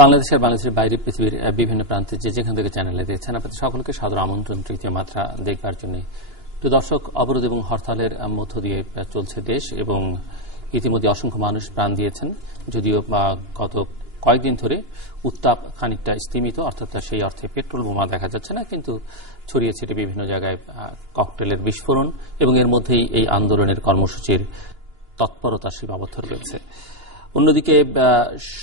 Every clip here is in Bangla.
বাংলাদেশের বাইরে পৃথিবীর বিভিন্ন প্রান্তে যেখান থেকে চ্যানেলে দেখছেন আপনাদের সকলকে সাদর আমন্ত্রণ তৃতীয় মাত্রা দেখবার জন্য। তো দর্শক, অবরোধ এবং হরতালের মধ্য দিয়ে চলছে দেশ এবং ইতিমধ্যে অসংখ্য মানুষ প্রাণ দিয়েছেন। যদিও গত কয়েকদিন ধরে উত্তাপ খানিকটা স্তিমিত, অর্থাৎ সেই অর্থে পেট্রোল বোমা দেখা যাচ্ছে না, কিন্তু ছড়িয়ে ছিটিয়ে বিভিন্ন জায়গায় ককটেলের বিস্ফোরণ এবং এর মধ্যেই এই আন্দোলনের কর্মসূচির তৎপরতা সীমাবদ্ধ রয়েছে। অন্যদিকে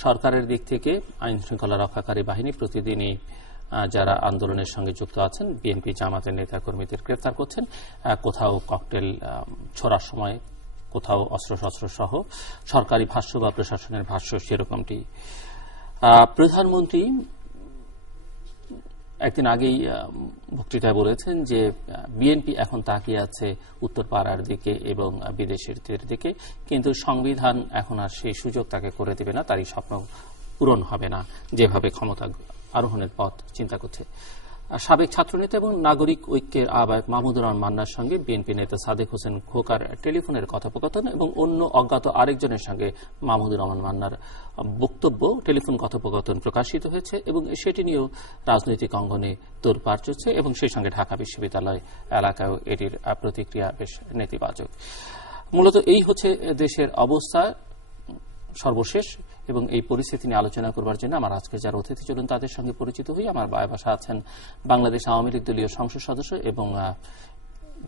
সরকারের দিক থেকে আইন শৃঙ্খলা রক্ষাকারী বাহিনী প্রতিদিনই যারা আন্দোলনের সঙ্গে যুক্ত আছেন, বিএনপি জামাতের নেতা কর্মীদের গ্রেফতার করছেন। কোথাও ককটেল ছোড়ার সময়, কোথাও অস্ত্রশস্ত্র সহ সরকারি ভাষ্য বা প্রশাসনের ভাষ্য সেরকমটি। প্রধানমন্ত্রী একদিন আগেই বক্তৃতায় বলেছেন যে বিএনপি এখন তাকিয়ে আছে উত্তরপাড়ার দিকে এবং বিদেশিদের দিকে, কিন্তু সংবিধান এখন আর সেই সুযোগ তাকে করে দেবে না, তারই স্বপ্ন পূরণ হবে না যেভাবে ক্ষমতা আরোহণের পথ চিন্তা করছে। সাবেক ছাত্রনেতা এবং নাগরিক ঐক্যের আহ্বায়ক মাহমুদুর রহমান মান্নার সঙ্গে বিএনপি নেতা সাদেক হোসেন খোকার টেলিফোনের কথোপকথন এবং অন্য অজ্ঞাত আরেকজনের সঙ্গে মাহমুদুর রহমান মান্নার বক্তব্য, টেলিফোন কথোপকথন প্রকাশিত হয়েছে এবং সেটি নিয়েও রাজনৈতিক অঙ্গনে তোড়পাড় চলছে এবং সেই সঙ্গে ঢাকা বিশ্ববিদ্যালয় এলাকায়ও এটির প্রতিক্রিয়া বেশ নেতিবাচক। মূলত এই হচ্ছে দেশের অবস্থা সর্বশেষ, এবং এই পরিস্থিতি নিয়ে আলোচনা করবার জন্য আমার আজকে যারা অতিথি চলুন তাদের সঙ্গে পরিচিত হই। আমার বাসা আছেন বাংলাদেশ আওয়ামী লীগ দলীয় সংসদ সদস্য এবং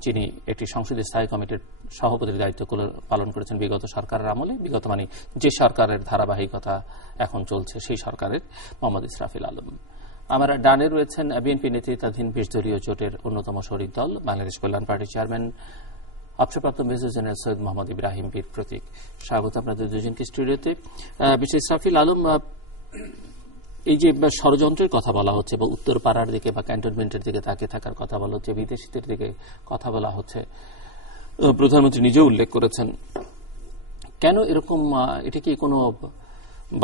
যিনি একটি সংসদীয় স্থায়ী কমিটির সভাপতির দায়িত্ব পালন করেছেন বিগত সরকারের আমলে, বিগত মানে যে সরকারের ধারাবাহিকতা এখন চলছে সেই সরকারের, মোহাম্মদ ইসরাফিল আলম। আমার ডানে রয়েছেন বিএনপি নেতৃত্বাধীন 20 দলীয় জোটের অন্যতম শরিক দল বাংলাদেশ কল্যাণ পার্টির চেয়ারম্যান অবসরপ্রাপ্ত মেজর জেনারেল সৈয়দ মোহাম্মদ ইব্রাহিম বীর প্রতীক। স্বাগত আপনাদের দুজনকে স্টুডিওতে। মিস্টার ইসরাফিল আলম, এই যে ষড়যন্ত্রের কথা বলা হচ্ছে বা উত্তরপাড়ার দিকে বা ক্যান্টনমেন্টের দিকে তাকিয়ে থাকার কথা বলা হচ্ছে, বিদেশিদের দিকে কথা বলা হচ্ছে, প্রধানমন্ত্রী নিজেও উল্লেখ করেছেন, কেন এরকম? এটা কি কোনো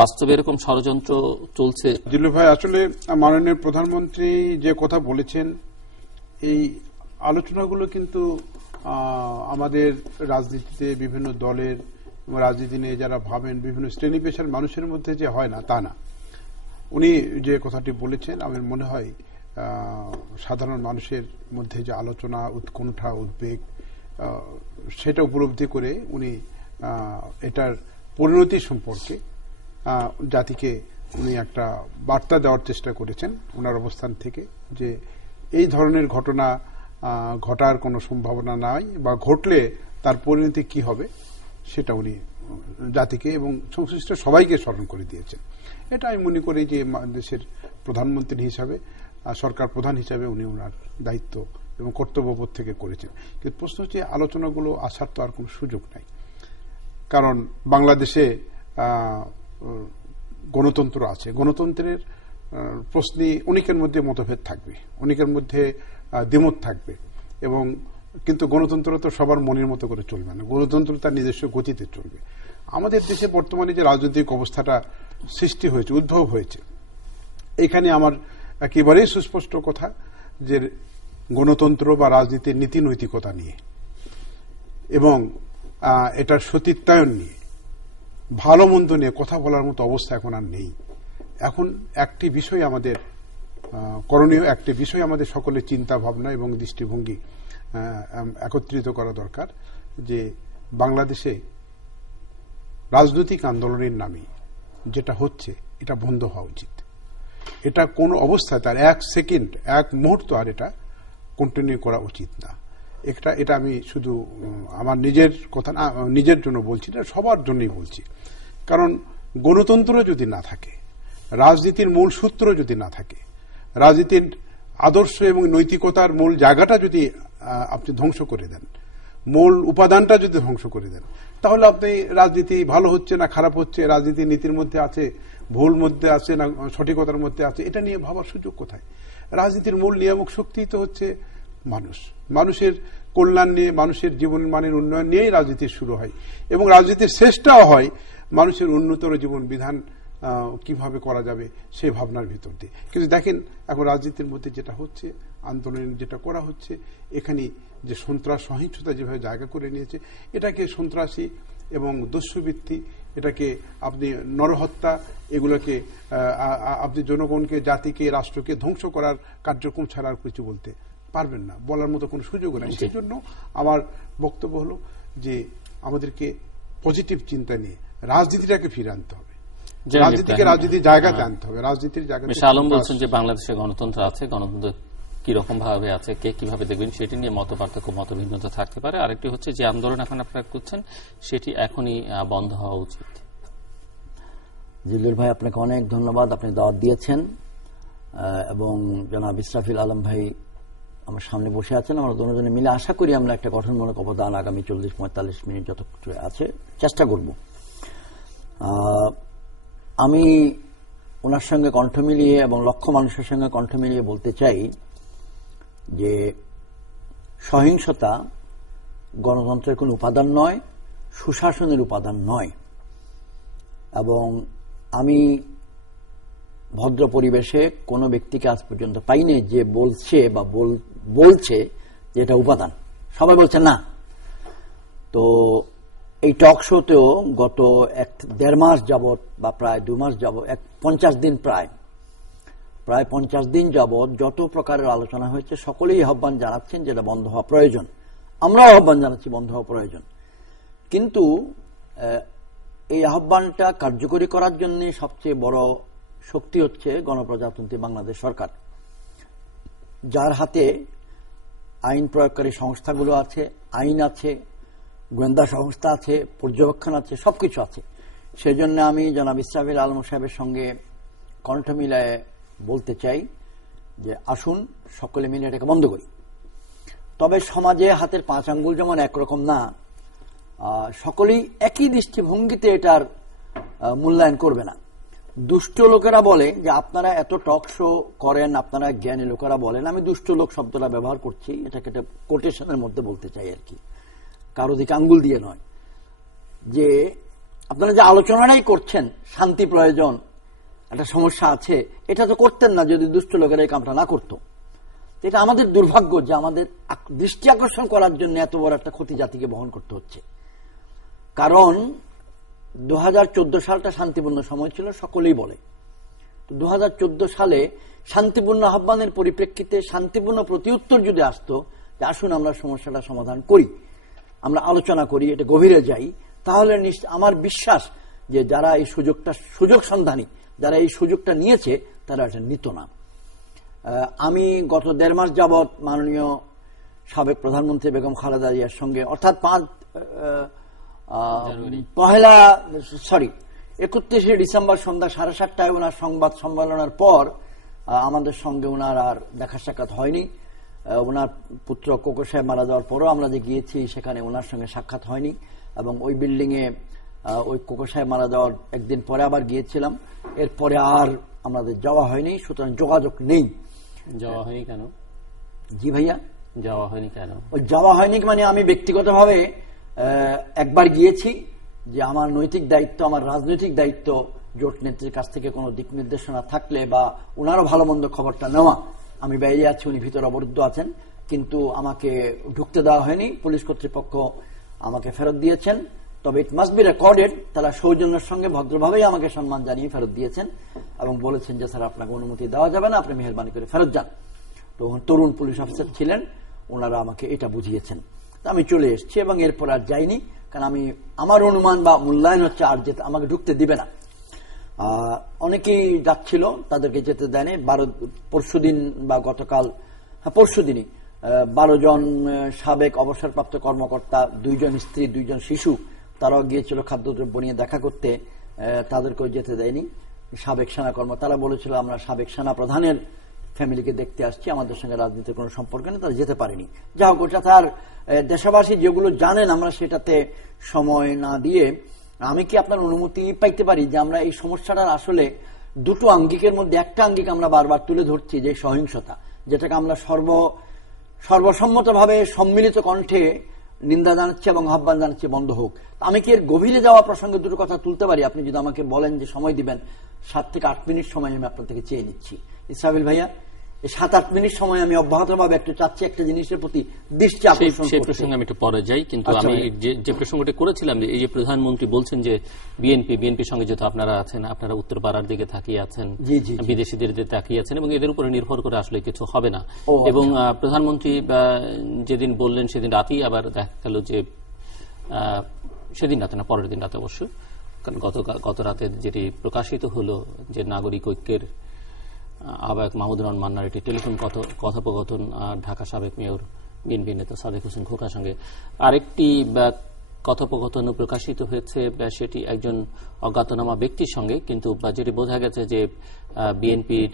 বাস্তবে এরকম ষড়যন্ত্র চলছে? জিল্লু ভাই, আসলে মাননীয় প্রধানমন্ত্রী যে কথা বলেছেন, এই আলোচনাগুলো কিন্তু আমাদের রাজনীতিতে বিভিন্ন দলের রাজনীতি নিয়ে যারা ভাবেন বিভিন্ন শ্রেণী পেশার মানুষের মধ্যে যে হয় না তা না। উনি যে কথাটি বলেছেন আমার মনে হয় সাধারণ মানুষের মধ্যে যে আলোচনা, উৎকণ্ঠা, উদ্বেগ, সেটা উপলব্ধি করে উনি এটার পরিণতি সম্পর্কে জাতিকে উনি একটা বার্তা দেওয়ার চেষ্টা করেছেন ওনার অবস্থান থেকে, যে এই ধরনের ঘটনা ঘটার কোনো সম্ভাবনা নাই বা ঘটলে তার পরিণতি কি হবে সেটা উনি জাতিকে এবং সংশ্লিষ্ট সবাইকে স্মরণ করে দিয়েছেন। এটা আমি মনে করি যে দেশের প্রধানমন্ত্রী হিসাবে, সরকার প্রধান হিসাবে উনি ওনার দায়িত্ব এবং কর্তব্যবোধ থেকে করেছেন। কিন্তু প্রশ্ন হচ্ছে আলোচনাগুলো আসার তো আর কোনো সুযোগ নাই, কারণ বাংলাদেশে গণতন্ত্র আছে। গণতন্ত্রের প্রশ্নে অনেকের মধ্যে মতভেদ থাকবে, অনেকের মধ্যে দ্বিমত থাকবে, এবং কিন্তু গণতন্ত্র তো সবার মনের মতো করে চলবে না, গণতন্ত্র তার নিজস্ব গতিতে চলবে। আমাদের দেশে বর্তমানে যে রাজনৈতিক অবস্থাটা সৃষ্টি হয়েছে, উদ্ভব হয়েছে, এখানে আমার একেবারেই সুস্পষ্ট কথা যে গণতন্ত্র বা রাজনীতির নীতি নৈতিকতা নিয়ে এবং এটার সতীত্বায়ন নিয়ে, ভালো মন্দ নিয়ে কথা বলার মতো অবস্থা এখন আর নেই। এখন একটি বিষয় আমাদের করণীয়, একটি বিষয় আমাদের সকলের চিন্তা ভাবনা এবং দৃষ্টিভঙ্গি একত্রিত করা দরকার, যে বাংলাদেশে রাজনৈতিক আন্দোলনের নামে যেটা হচ্ছে এটা বন্ধ হওয়া উচিত। এটা কোন অবস্থায় তার এক সেকেন্ড, এক মুহূর্ত আর এটা কন্টিনিউ করা উচিত না। এটা আমি শুধু আমার নিজের কথা না, নিজের জন্য বলছি না, সবার জন্যই বলছি। কারণ গণতন্ত্র যদি না থাকে, রাজনীতির মূল সূত্র যদি না থাকে, রাজনীতির আদর্শ এবং নৈতিকতার মূল জায়গাটা যদি আপনি ধ্বংস করে দেন, মূল উপাদানটা যদি ধ্বংস করে দেন, তাহলে আপনি রাজনীতি ভালো হচ্ছে না খারাপ হচ্ছে, রাজনীতি নীতির মধ্যে আছে, ভুল মধ্যে আছে না সঠিকতার মধ্যে আছে, এটা নিয়ে ভাবার সুযোগ কোথায়? রাজনীতির মূল নিয়ামক শক্তি তো হচ্ছে মানুষ, মানুষের কল্যাণ নিয়ে, মানুষের জীবন মানের উন্নয়ন নিয়েই রাজনীতি শুরু হয় এবং রাজনীতির শেষটাও হয় মানুষের উন্নতর জীবন বিধান কিভাবে করা যাবে সেই ভাবনার ভিতর দিয়ে। কিন্তু দেখেন এখন রাজনীতির মধ্যে যেটা হচ্ছে, আন্দোলন যেটা করা হচ্ছে, এখানে যে সন্ত্রাস সহিংসতা যেভাবে জায়গা করে নিয়েছে, এটাকে সন্ত্রাসী এবং দস্যুবৃত্তি এটাকে আপনি নরহত্যা, এগুলোকে আপনি জনগণকে, জাতিকে, রাষ্ট্রকে ধ্বংস করার কার্যক্রম ছাড়া আর কিছু বলতে পারবেন না, বলার মতো কোনো সুযোগ নেই। সেই জন্য আমার বক্তব্য হলো যে আমাদেরকে পজিটিভ চিন্তা নিয়ে রাজনীতিটাকে ফিরে আনতে হবে, রাজনীতিকে রাজনীতির জায়গাতে আনতে হবে, রাজনীতির জায়গাতে। আলম বলছেন যে বাংলাদেশে গণতন্ত্র আছে, গণতন্ত্র কিরকম ভাবে আছে, কে কিভাবে দেখবেন সেটি নিয়ে মত পার্থক্য, মত ভিন্নতা থাকতে পারে। আরেকটি হচ্ছে যে আন্দোলন এখন আপনারা করছেন সেটি এখনই বন্ধ হওয়া উচিত। জিল্লুর ভাই, আপনাকে অনেক ধন্যবাদ, আপনি দাওয়াত দিয়েছেন এবং জনাব ইসরাফিল আলম ভাই আমার সামনে বসে আছেন। আমরা দুজনে মিলে আশা করি আমরা একটা গঠনমূলক অবদান আগামী 40-45 মিনিট যত আছে চেষ্টা করব। আমি ওনার সঙ্গে কণ্ঠ মিলিয়ে এবং লক্ষ মানুষের সঙ্গে কণ্ঠ মিলিয়ে বলতে চাই যে সহিংসতা গণতন্ত্রের কোন উপাদান নয়, সুশাসনের উপাদান নয়। এবং আমি ভদ্র পরিবেশে কোনো ব্যক্তিকে আজ পর্যন্ত পাইনি যে বলছে বা বলছে যে এটা উপাদান। সবাই বলছে না। তো এই টক শোতেও গত 1-1.5 মাস যাবৎ বা প্রায় 2 মাস যাবৎ 50 দিন প্রায় 50 দিন যাবৎ যত প্রকারের আলোচনা হয়েছে সকলেই আহ্বান জানাচ্ছেন যেটা বন্ধ হওয়া প্রয়োজন। আমরাও আহ্বান জানাচ্ছি বন্ধ হওয়া প্রয়োজন। কিন্তু এই আহ্বানটা কার্যকরী করার জন্য সবচেয়ে বড় শক্তি হচ্ছে গণপ্রজাতন্ত্রী বাংলাদেশ সরকার, যার হাতে আইন প্রয়োগকারী সংস্থাগুলো আছে, আইন আছে, গোয়েন্দা সংস্থা আছে, পর্যবেক্ষণ আছে, সবকিছু আছে। সেজন্য আমি জনাব ইসরাফিল আলম সাহেবের সঙ্গে কণ্ঠ মিলায় বলতে চাই যে আসুন সকলে মিলে এটাকে বন্ধ করি। তবে সমাজে হাতের 5 আঙ্গুল যেমন একরকম না, সকলেই একই দৃষ্টিভঙ্গিতে এটার মূল্যায়ন করবে না। দুষ্ট লোকেরা বলে যে আপনারা এত টক শো করেন, আপনারা জ্ঞানী লোকেরা বলেন, আমি দুষ্ট লোক শব্দটা ব্যবহার করছি, এটাকে একটা কোটেশনের মধ্যে বলতে চাই আর কি, কারো দিকে আঙ্গুল দিয়ে নয়, যে আপনারা যে আলোচনাটাই করছেন শান্তি প্রয়োজন, একটা সমস্যা আছে, এটা তো করতেন না যদি দুষ্ট লোকেরা এই কামটা না করতো। এটা আমাদের দুর্ভাগ্য যে আমাদের দৃষ্টি আকর্ষণ করার জন্য এত বড় একটা ক্ষতি জাতিকে বহন করতে হচ্ছে। কারণ 2014 সালটা শান্তিপূর্ণ সময় ছিল সকলেই বলে। 2014 সালে শান্তিপূর্ণ আহ্বানের পরিপ্রেক্ষিতে শান্তিপূর্ণ প্রতিউত্তর যদি আসতো যে আসুন আমরা সমস্যাটা সমাধান করি, আমরা আলোচনা করি, এটা গভীরে যাই, তাহলে আমার বিশ্বাস যে যারা এই সুযোগ সন্ধানী, যারা এই সুযোগটা নিয়েছে তারা এটা নিত না। আমি গত 1.5 মাস যাবৎ মাননীয় সাবেক প্রধানমন্ত্রী বেগম খালেদা জিয়ার সঙ্গে, অর্থাৎ 31শে ডিসেম্বর সন্ধ্যা 7:30টায় ওনার সংবাদ সম্মেলনের পর আমাদের সঙ্গে ওনার আর দেখা সাক্ষাৎ হয়নি। ওনার পুত্র কোকো সাহেব মারা যাওয়ার পরও আমরা যে গিয়েছি সেখানে ওনার সঙ্গে সাক্ষাৎ হয়নি, এবং ওই বিল্ডিং এ ওই কোকো সাহেব মারা যাওয়ার একদিন পরে আবার গিয়েছিলাম, এরপরে আর আমাদের যাওয়া হয়নি। সুতরাং যোগাযোগ নেই। যাওয়া হয়নি কেন? জি ভাইয়া, যাওয়া হয়নি কেন? যাওয়া হয়নি মানে আমি ব্যক্তিগতভাবে একবার গিয়েছি, যে আমার নৈতিক দায়িত্ব, আমার রাজনৈতিক দায়িত্ব জোট নেত্রীর কাছ থেকে কোনো দিক নির্দেশনা থাকলে বা ওনারও ভালো মন্দ খবরটা নেওয়া। আমি বাইরে আছি, উনি ভিতরে অবরুদ্ধ আছেন, কিন্তু আমাকে ঢুকতে দেওয়া হয়নি। পুলিশ কর্তৃপক্ষ আমাকে ফেরত দিয়েছেন। তবে ইট মাস্ট বি রেকর্ডেড, তারা সৌজন্যের সঙ্গে ভদ্রভাবেই আমাকে সম্মান জানিয়ে ফেরত দিয়েছেন এবং বলেছেন যে স্যার আপনাকে অনুমতি দেওয়া যাবে না, আপনি মেহেরবানি করে ফেরত যান। তো তরুণ পুলিশ অফিসার ছিলেন, ওনারা আমাকে এটা বুঝিয়েছেন। আমি চলে এসেছি এবং এরপর আর যাইনি, কারণ আমার অনুমান বা মূল্যায়ন হচ্ছে আর যেতে আমাকে ঢুকতে দিবে না। অনেকেই যাচ্ছিল, তাদেরকে যেতে দেয়নি। পরশুদিন বা গতকাল, পরশুদিনই 12 জন সাবেক অবসরপ্রাপ্ত কর্মকর্তা, 2 জন স্ত্রী, 2 জন শিশু, তারাও গিয়েছিল খাদ্যদ্রব্য নিয়ে দেখা করতে, তাদেরকেও যেতে দেয়নি। সাবেক সেনা তারা বলেছিল আমরা সাবেক সেনা প্রধানের ফ্যামিলিকে দেখতে আসছি, আমাদের সঙ্গে রাজনীতির কোনো সম্পর্ক নেই, তারা যেতে পারেনি। যা হোক, ওটা তার দেশবাসী যেগুলো জানেন আমরা সেটাতে সময় না দিয়ে, আমি কি আপনার অনুমতি পাইতে পারি যে আমরা এই সমস্যাটার আসলে দুটো আঙ্গিকের মধ্যে একটা আঙ্গিক আমরা বারবার তুলে ধরছি, যে সহিংসতা, যেটাকে আমরা সর্বসম্মতভাবে সম্মিলিত কণ্ঠে নিন্দা জানাচ্ছি এবং আহ্বান জানাচ্ছি বন্ধ হোক। আমি কি এর গভীরে যাওয়া প্রসঙ্গে দুটো কথা তুলতে পারি? আপনি যদি আমাকে বলেন যে সময় দিবেন, 7 থেকে 8 মিনিট সময় আমি আপনার থেকে চেয়ে নিচ্ছি। ইসরাফিল ভাইয়া, 7-8 মিনিট সময় আমি অব্যাহতভাবে একটু চাচ্ছি একটা জিনিসের প্রতি দৃষ্টি আকর্ষণ সেই করতে। প্রসঙ্গে আমি একটু পরে যাই, কিন্তু আমি যে প্রসঙ্গটি করেছিলাম, এই যে প্রধানমন্ত্রী বলছেন যে বিএনপির সঙ্গে যেহেতু আপনারা আছেন, আপনারা উত্তরপাড়ার দিকে তাকিয়ে আছেন, বিদেশিদের দিকে তাকিয়ে আছেন, এবং এদের উপরে নির্ভর করে আসলে কিছু হবে না। এবং প্রধানমন্ত্রী যেদিন বললেন সেদিন রাতেই আবার দেখা গেল যে, সেদিন রাতে না, পরের দিন রাতে অবশ্য, কারণ গত রাতে যেটি প্রকাশিত হলো যে নাগরিক ঐক্যের আহ্বায়ক মাহমুদুর রহমান মান্নার একটি টেলিফোন কথোপকথন ঢাকা সাবেক মেয়র বিএনপি নেতা সাদেক হোসেন খোকার সঙ্গে। আরেকটি কথোপকথন প্রকাশিত হয়েছে, সেটি একজন অজ্ঞাতনামা ব্যক্তির সঙ্গে, কিন্তু যেটি বোঝা গেছে যে বিএনপির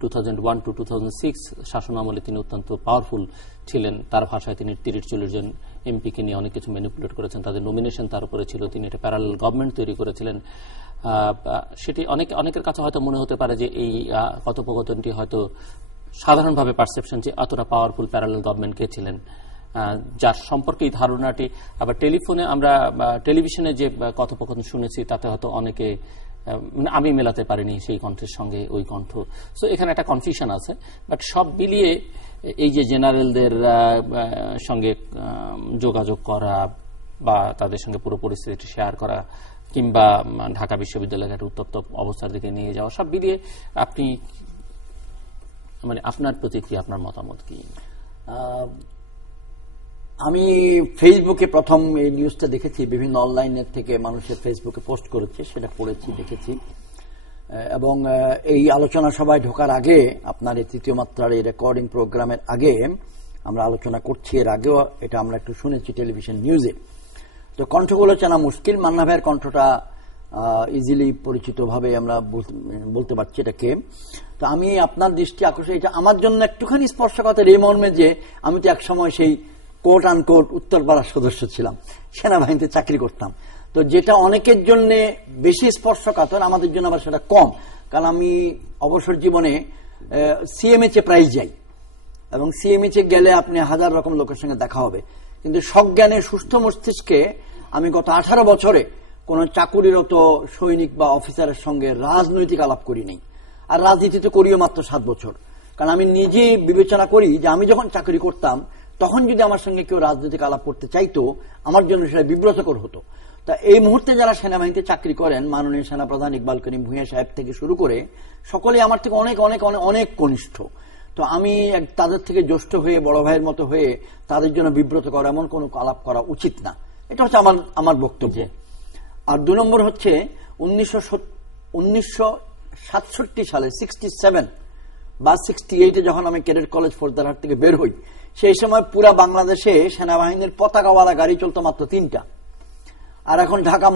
2001 to 2006 শাসন আমলে তিনি অত্যন্ত পাওয়ারফুল ছিলেন। তার ভাষায় তিনি 30-40 জন এমপিকে নিয়ে অনেক কিছু ম্যানিপুলেট করেছেন, তাদের নমিনেশন তার উপরে ছিল, তিনি একটা প্যারালাল গভর্নমেন্ট তৈরি করেছিলেন। সেটি অনেকের কাছে হয়তো মনে হতে পারে যে এই কথোপকথনটি হয়তো সাধারণভাবে পারসেপশন যে এতটা পাওয়ারফুল প্যারালাল গভর্নমেন্ট কে ছিলেন, যার সম্পর্কে এই ধারণাটি। আবার টেলিভিশনে যে কথোপকথন শুনেছি তাতে হয়তো অনেকে, আমি মেলাতে পারিনি সেই কণ্ঠের সঙ্গে ওই কণ্ঠ। সো এখানে একটা কনফিউশন আছে। বাট সব মিলিয়ে এই যে জেনারেলদের সঙ্গে যোগাযোগ করা বা তাদের সঙ্গে পুরো পরিস্থিতিটি শেয়ার করা, কিংবা ঢাকা বিশ্ববিদ্যালয়ের একটা উত্তপ্ত অবস্থার দিকে নিয়ে যাওয়া, সব মিলিয়ে আপনি, মানে আপনার প্রতিক্রিয়া, আপনার মতামত কি? আমি ফেসবুকে প্রথম এই নিউজটা দেখেছি, বিভিন্ন অনলাইনের থেকে মানুষের ফেসবুকে পোস্ট করেছে, সেটা পড়েছি, দেখেছি। এবং এই আলোচনা সভায় ঢোকার আগে, আপনার এই তৃতীয় মাত্রার এই রেকর্ডিং প্রোগ্রামের আগে আমরা আলোচনা করছি, এর আগেও এটা আমরা একটু শুনেছি টেলিভিশন নিউজে। তো কণ্ঠগুলো চেনা মুশকিল। মান্না ভাইয়ের কণ্ঠটা ইজিলি পরিচিতভাবে আমরা বলতে পারছি এটাকে। তো আমি আপনার দৃষ্টি আকর্ষণ, এটা আমার জন্য একটুখানি স্পর্শকাতর এই মর্মে যে আমি তো একসময় সেই কোট আনকোট উত্তরপাড়ার সদস্য ছিলাম, সেনাবাহিনীতে চাকরি করতাম। তো যেটা অনেকের জন্য বেশি স্পর্শকাতর, আমাদের জন্য আবার সেটা কম। কারণ আমি অবসর জীবনে সিএমএইচে প্রায় যাই, এবং সিএমএইচে গেলে আপনি হাজার রকম লোকের সঙ্গে দেখা হবে, কিন্তু সজ্ঞানে সুস্থ মস্তিষ্কে আমি গত 18 বছরে কোন চাকুরিরত সৈনিক বা অফিসারের সঙ্গে রাজনৈতিক আলাপ করি নাই। আর রাজনীতিতে করিও মাত্র 7 বছর। কারণ আমি নিজে বিবেচনা করি যে আমি যখন চাকরি করতাম তখন যদি আমার সঙ্গে কেউ রাজনৈতিক আলাপ করতে চাইতো, আমার জন্য সেটা বিব্রতকর হতো। তা এই মুহূর্তে যারা সেনাবাহিনীতে চাকরি করেন, মাননীয় সেনাপ্রধান ইকবাল করিম ভূঁইয়া সাহেব থেকে শুরু করে সকলেই আমার থেকে অনেক অনেক অনেক অনেক কনিষ্ঠ। তো আমি তাদের থেকে জ্যেষ্ঠ হয়ে, বড় ভাইয়ের মতো হয়ে তাদের জন্য বিব্রত করা, এমন কোনো আলাপ করা উচিত না। এটা হচ্ছে আমার বক্তব্য। আর 2 নম্বর হচ্ছে 1967 সালে 67 বা 68-এ যখন আমি ক্যাডেট কলেজ ফৌজদারহাট থেকে বের হই, সেই সময় পুরা বাংলাদেশে সেনাবাহিনীর পতাকাওয়ালা গাড়ি চলতো মাত্র 3টা। আর এখন ঢাকা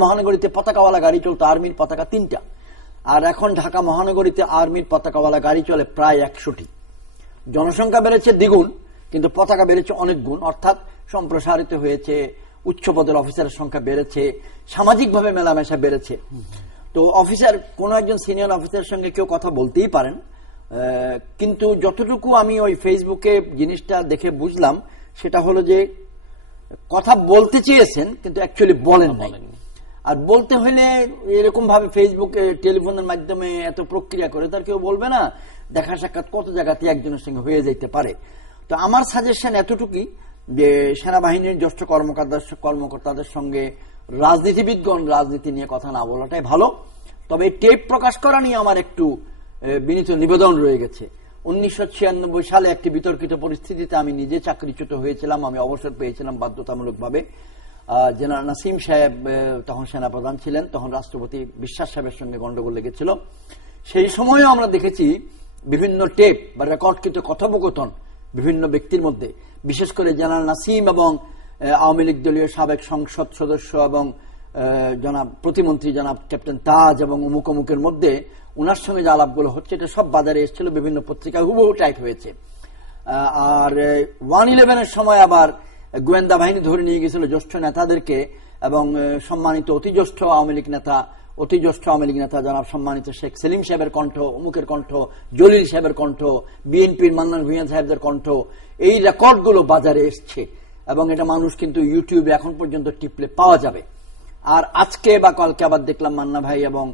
মহানগরীতে পতাকাওয়ালা গাড়ি চলতো, আর্মির পতাকা 3টা। আর এখন ঢাকা মহানগরীতে আর্মির পতাকাওয়ালা গাড়ি চলে প্রায় 100টি। জনসংখ্যা বেড়েছে দ্বিগুণ, কিন্তু পতাকা বেড়েছে অনেক গুণ, অর্থাৎ সম্প্রসারিত হয়েছে, উচ্চপদের অফিসারের সংখ্যা বেড়েছে, সামাজিকভাবে মেলামেশা বেড়েছে। তো অফিসার, কোন একজন সিনিয়র অফিসারের সঙ্গে কেউ কথা বলতেই পারেন, কিন্তু যতটুকু আমি ওই ফেসবুকে জিনিসটা দেখে বুঝলাম সেটা হলো যে কথা বলতে চেয়েছেন কিন্তু অ্যাকচুয়ালি বলেন নাই। আর বলতে হইলে এরকম ভাবে ফেসবুকে টেলিফোনের মাধ্যমে এত প্রক্রিয়া করে তার কেউ বলবে না। দেখা সাক্ষাৎ কত জায়গাতে একজনের সঙ্গে হয়ে যেতে পারে। তো আমার সাজেশন এতটুকুই যে সেনাবাহিনীর জ্যেষ্ঠ কর্মকর্তাদের সঙ্গে রাজনীতিবিদগণ রাজনীতি নিয়ে কথা না বলাটাই ভালো। তবে টেপ প্রকাশ করা নিয়ে আমার একটু বিনীত নিবেদন রয়ে গেছে। 1996 সালে একটি বিতর্কিত পরিস্থিতিতে আমি নিজে চাকরিচ্যুত হয়েছিলাম, আমি অবসর পেয়েছিলাম বাধ্যতামূলকভাবে। জেনারেল নাসিম সাহেব তখন সেনাপ্রধান ছিলেন, তখন রাষ্ট্রপতি বিশ্বাস সাহেবের সঙ্গে গন্ডগোল লেগেছিল। সেই সময়ও আমরা দেখেছি বিভিন্ন টেপ বা রেকর্ডকৃত কথোপকথন বিভিন্ন ব্যক্তির মধ্যে, বিশেষ করে জেনারেল নাসিম এবং আওয়ামী লীগ দলীয় সাবেক সংসদ সদস্য এবং জনাব প্রতিমন্ত্রী জনাব ক্যাপ্টেন তাজ এবং অমুক অমুকের মধ্যে উনার সঙ্গে যে আলাপগুলো হচ্ছে, এটা সব বাজারে এসেছিল, বিভিন্ন পত্রিকায় হুবহু টাইপ হয়েছে। আর 1/11-এর সময় আবার গোয়েন্দা বাহিনী ধরে নিয়ে গেছিল জ্যেষ্ঠ নেতাদেরকে, এবং সম্মানিত অতি জ্যেষ্ঠ আওয়ামী লীগ নেতা জনাব সম্মানিত শেখ সেলিম সাহেবের কণ্ঠ, অমুকের কণ্ঠ, জলিল সাহেবের কণ্ঠ, বিএনপির মান্নান ভূঁইয়া সাহেবদের কণ্ঠ, এই রেকর্ডগুলো বাজারে এসছে এবং এটা মানুষ কিন্তু ইউটিউবে এখন পর্যন্ত টিপলে পাওয়া যাবে। আর আজকে বা কালকে আবার দেখলাম মান্না ভাই এবং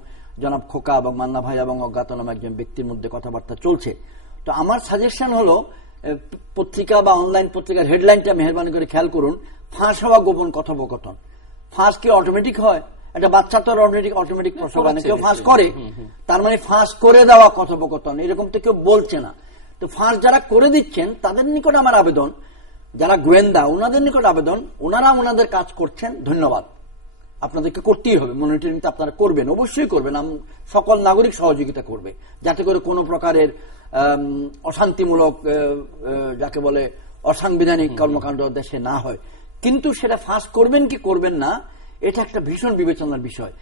জনাব খোকা এবং মান্না ভাই এবং অজ্ঞাতনামা একজন ব্যক্তির মধ্যে কথাবার্তা চলছে। তো আমার সাজেশন হলো পত্রিকা বা অনলাইন পত্রিকার হেডলাইনটা মেহরবানি করে খেয়াল করুন, ফাঁস হওয়া গোপন কথোপকথন। ফাঁস কি অটোমেটিক হয়? একটা বাচ্চা তো অটোমেটিক প্রসব আনে, কেউ ফাঁস করে, তার মানে ফাঁস করে দেওয়া কথোপকথন, এরকম তো কেউ বলছে না। তো ফাঁস যারা করে দিচ্ছেন তাদের নিকট আমার আবেদন, যারা গোয়েন্দা ওনাদের নিকট আবেদন, ওনারা ওনাদের কাজ করছেন, ধন্যবাদ, আপনাদেরকে করতেই হবে, মনিটরিং তো আপনারা করবেন, অবশ্যই করবেন, সকল নাগরিক সহযোগিতা করবে যাতে করে কোনো প্রকারের অশান্তিমূলক, যাকে বলে অসাংবিধানিক কর্মকাণ্ড দেশে না হয়। কিন্তু সেটা ফাঁস করবেন কি করবেন না, এটা একটা ভীষণ বিবেচনার বিষয়।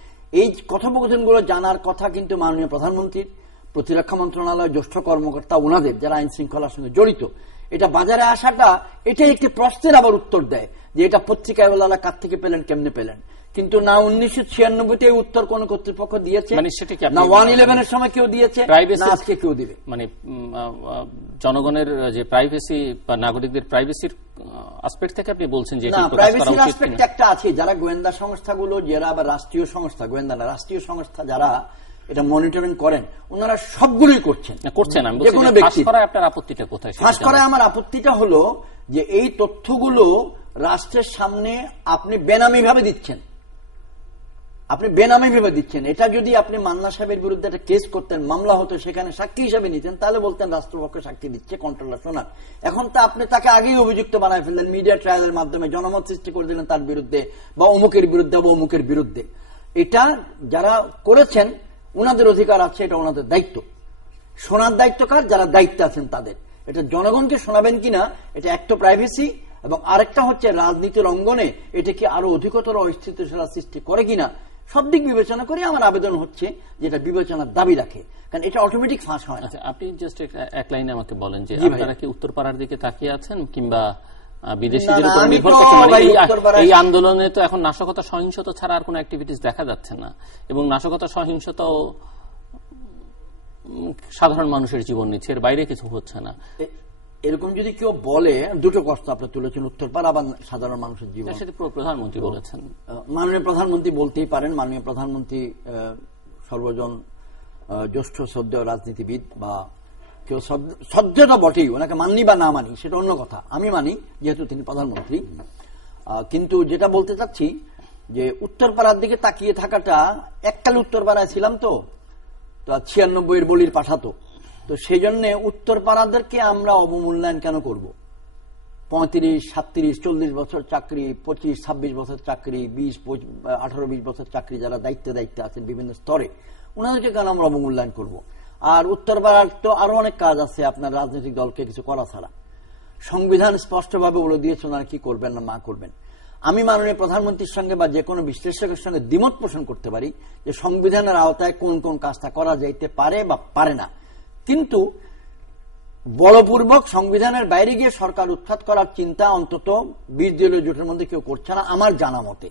এই কথোপকথনগুলো জানার কথা কিন্তু মাননীয় প্রধানমন্ত্রীর, প্রতিরক্ষা মন্ত্রণালয়ের জ্যেষ্ঠ কর্মকর্তা ওনাদের যারা আইন শৃঙ্খলার সঙ্গে জড়িত, এটা বাজারে আসাটা এটাই একটি প্রশ্নের আবার উত্তর দেয় যে এটা পত্রিকায় ওলারা কার থেকে পেলেন, কেমনে পেলেন। কিন্তু না 1996-তে উত্তর কোন কর্তৃপক্ষ দিয়েছে, না 111-এর সময় কেউ দিয়েছে, না আজকে কেউ দিবে। মানে জনগণের যে প্রাইভেসি বা নাগরিকদের প্রাইভেসির আসপেক্ট থেকে আপনি বলছেন যে না, প্রাইভেসির আসপেক্ট একটা আছে। যারা গোয়েন্দা সংস্থাগুলো, যারা আবার রাষ্ট্রীয় সংস্থা, গোয়েন্দা না রাষ্ট্রীয় সংস্থা যারা এটা মনিটরিং করেন, ওনারা সবগুলোই করছেন। যে কোনো ব্যক্তি আপনার আপত্তিটা কোথায়? ফাঁস করায় আমার আপত্তিটা হলো যে এই তথ্যগুলো রাষ্ট্রের সামনে আপনি বেনামি ভাবে দিচ্ছেন, এটা যদি আপনি মান্না সাহেবের বিরুদ্ধে একটা কেস করতেন, মামলা হতো, সেখানে সাক্ষী হিসাবে নিতেন, তাহলে বলতেন রাষ্ট্রপক্ষ সাক্ষী দিচ্ছে, কন্ট্রোলার শোনান। এখন তো আপনি তাকে আগেই অভিযুক্ত বানায় ফেললেন, মিডিয়া ট্রায়ালের মাধ্যমে জনমত সৃষ্টি করে দিলেন তার বিরুদ্ধে, বা অমুকের বিরুদ্ধে বা অমুকের বিরুদ্ধে। এটা যারা করেছেন ওনাদের অধিকার আছে, এটা ওনাদের দায়িত্ব, শোনার দায়িত্ব কার? যারা দায়িত্বে আছেন তাদের। এটা জনগণকে শোনাবেন কিনা, এটা একটা প্রাইভেসি, এবং আরেকটা হচ্ছে রাজনীতির অঙ্গনে এটা কি আরো অধিকতর অস্থিতিশীলতা সৃষ্টি করে কিনা, সব দিক বিবেচনা করে আমার আবেদন হচ্ছে যেটা বিবেচনার দাবি রাখে, কারণ এটা অটোমেটিক ফাঁস হয় না। আপনি জাস্ট এক লাইনে আমাকে বলেন যে আপনারা কি উত্তরপাড়ার দিকে তাকিয়ে আছেন, কিংবা বিদেশিদের উপর নির্ভর করছেন? এই আন্দোলনে তো এখন নাশকতা সহিংসতা ছাড়া আর কোন অ্যাক্টিভিটিস দেখা যাচ্ছে না, এবং নাশকতা সহিংসতাও সাধারণ মানুষের জীবন নিচ্ছে, এর বাইরে কিছু হচ্ছে না। এরকম যদি কেউ বলে, দুটো কষ্ট আপনি তুলেছেন, উত্তরপাড়া বা সাধারণ মানুষের জীবন, সেটা প্রধানমন্ত্রী বলেছেন। মাননীয় প্রধানমন্ত্রী বলতেই পারেন, মাননীয় প্রধানমন্ত্রী সর্বজন জ্যেষ্ঠ শ্রদ্ধেয় রাজনীতিবিদ, বা কেউ শ্রদ্ধেয় বটেই, ওনাকে মানি বা না মানি সেটা অন্য কথা, আমি মানি যেহেতু তিনি প্রধানমন্ত্রী। কিন্তু যেটা বলতে চাচ্ছি যে উত্তরপাড়ার দিকে তাকিয়ে থাকাটা, এককালে উত্তরপাড়ায় ছিলাম তো 96-এর বলির পাঠাতো, তো সেই জন্য উত্তরপাড়াদেরকে আমরা অবমূল্যায়ন কেন করব? 35, 37, 40 বছর চাকরি, 25, 26 বছর চাকরি, 20, 18, 20 বছর চাকরি যারা দায়িত্বে আছেন বিভিন্ন স্তরে, ওনাদেরকে কেন আমরা অবমূল্যায়ন করব? আর উত্তরপাড়ার তো আরো অনেক কাজ আছে আপনার রাজনৈতিক দলকে কিছু করা ছাড়া। সংবিধান স্পষ্টভাবে বলে দিয়েছে ওনারা কি করবেন না করবেন। আমি মাননীয় প্রধানমন্ত্রীর সঙ্গে বা যে কোনো বিশ্লেষকের সঙ্গে দ্বিমত পোষণ করতে পারি যে সংবিধানের আওতায় কোন কোন কাজটা করা যাইতে পারে বা পারে না, কিন্তু বলপূর্বক সংবিধানের বাইরে গিয়ে সরকার উৎখাত করার চিন্তা অন্তত 20 দলীয় জোটের মধ্যে কেউ করছে না আমার জানা মতে।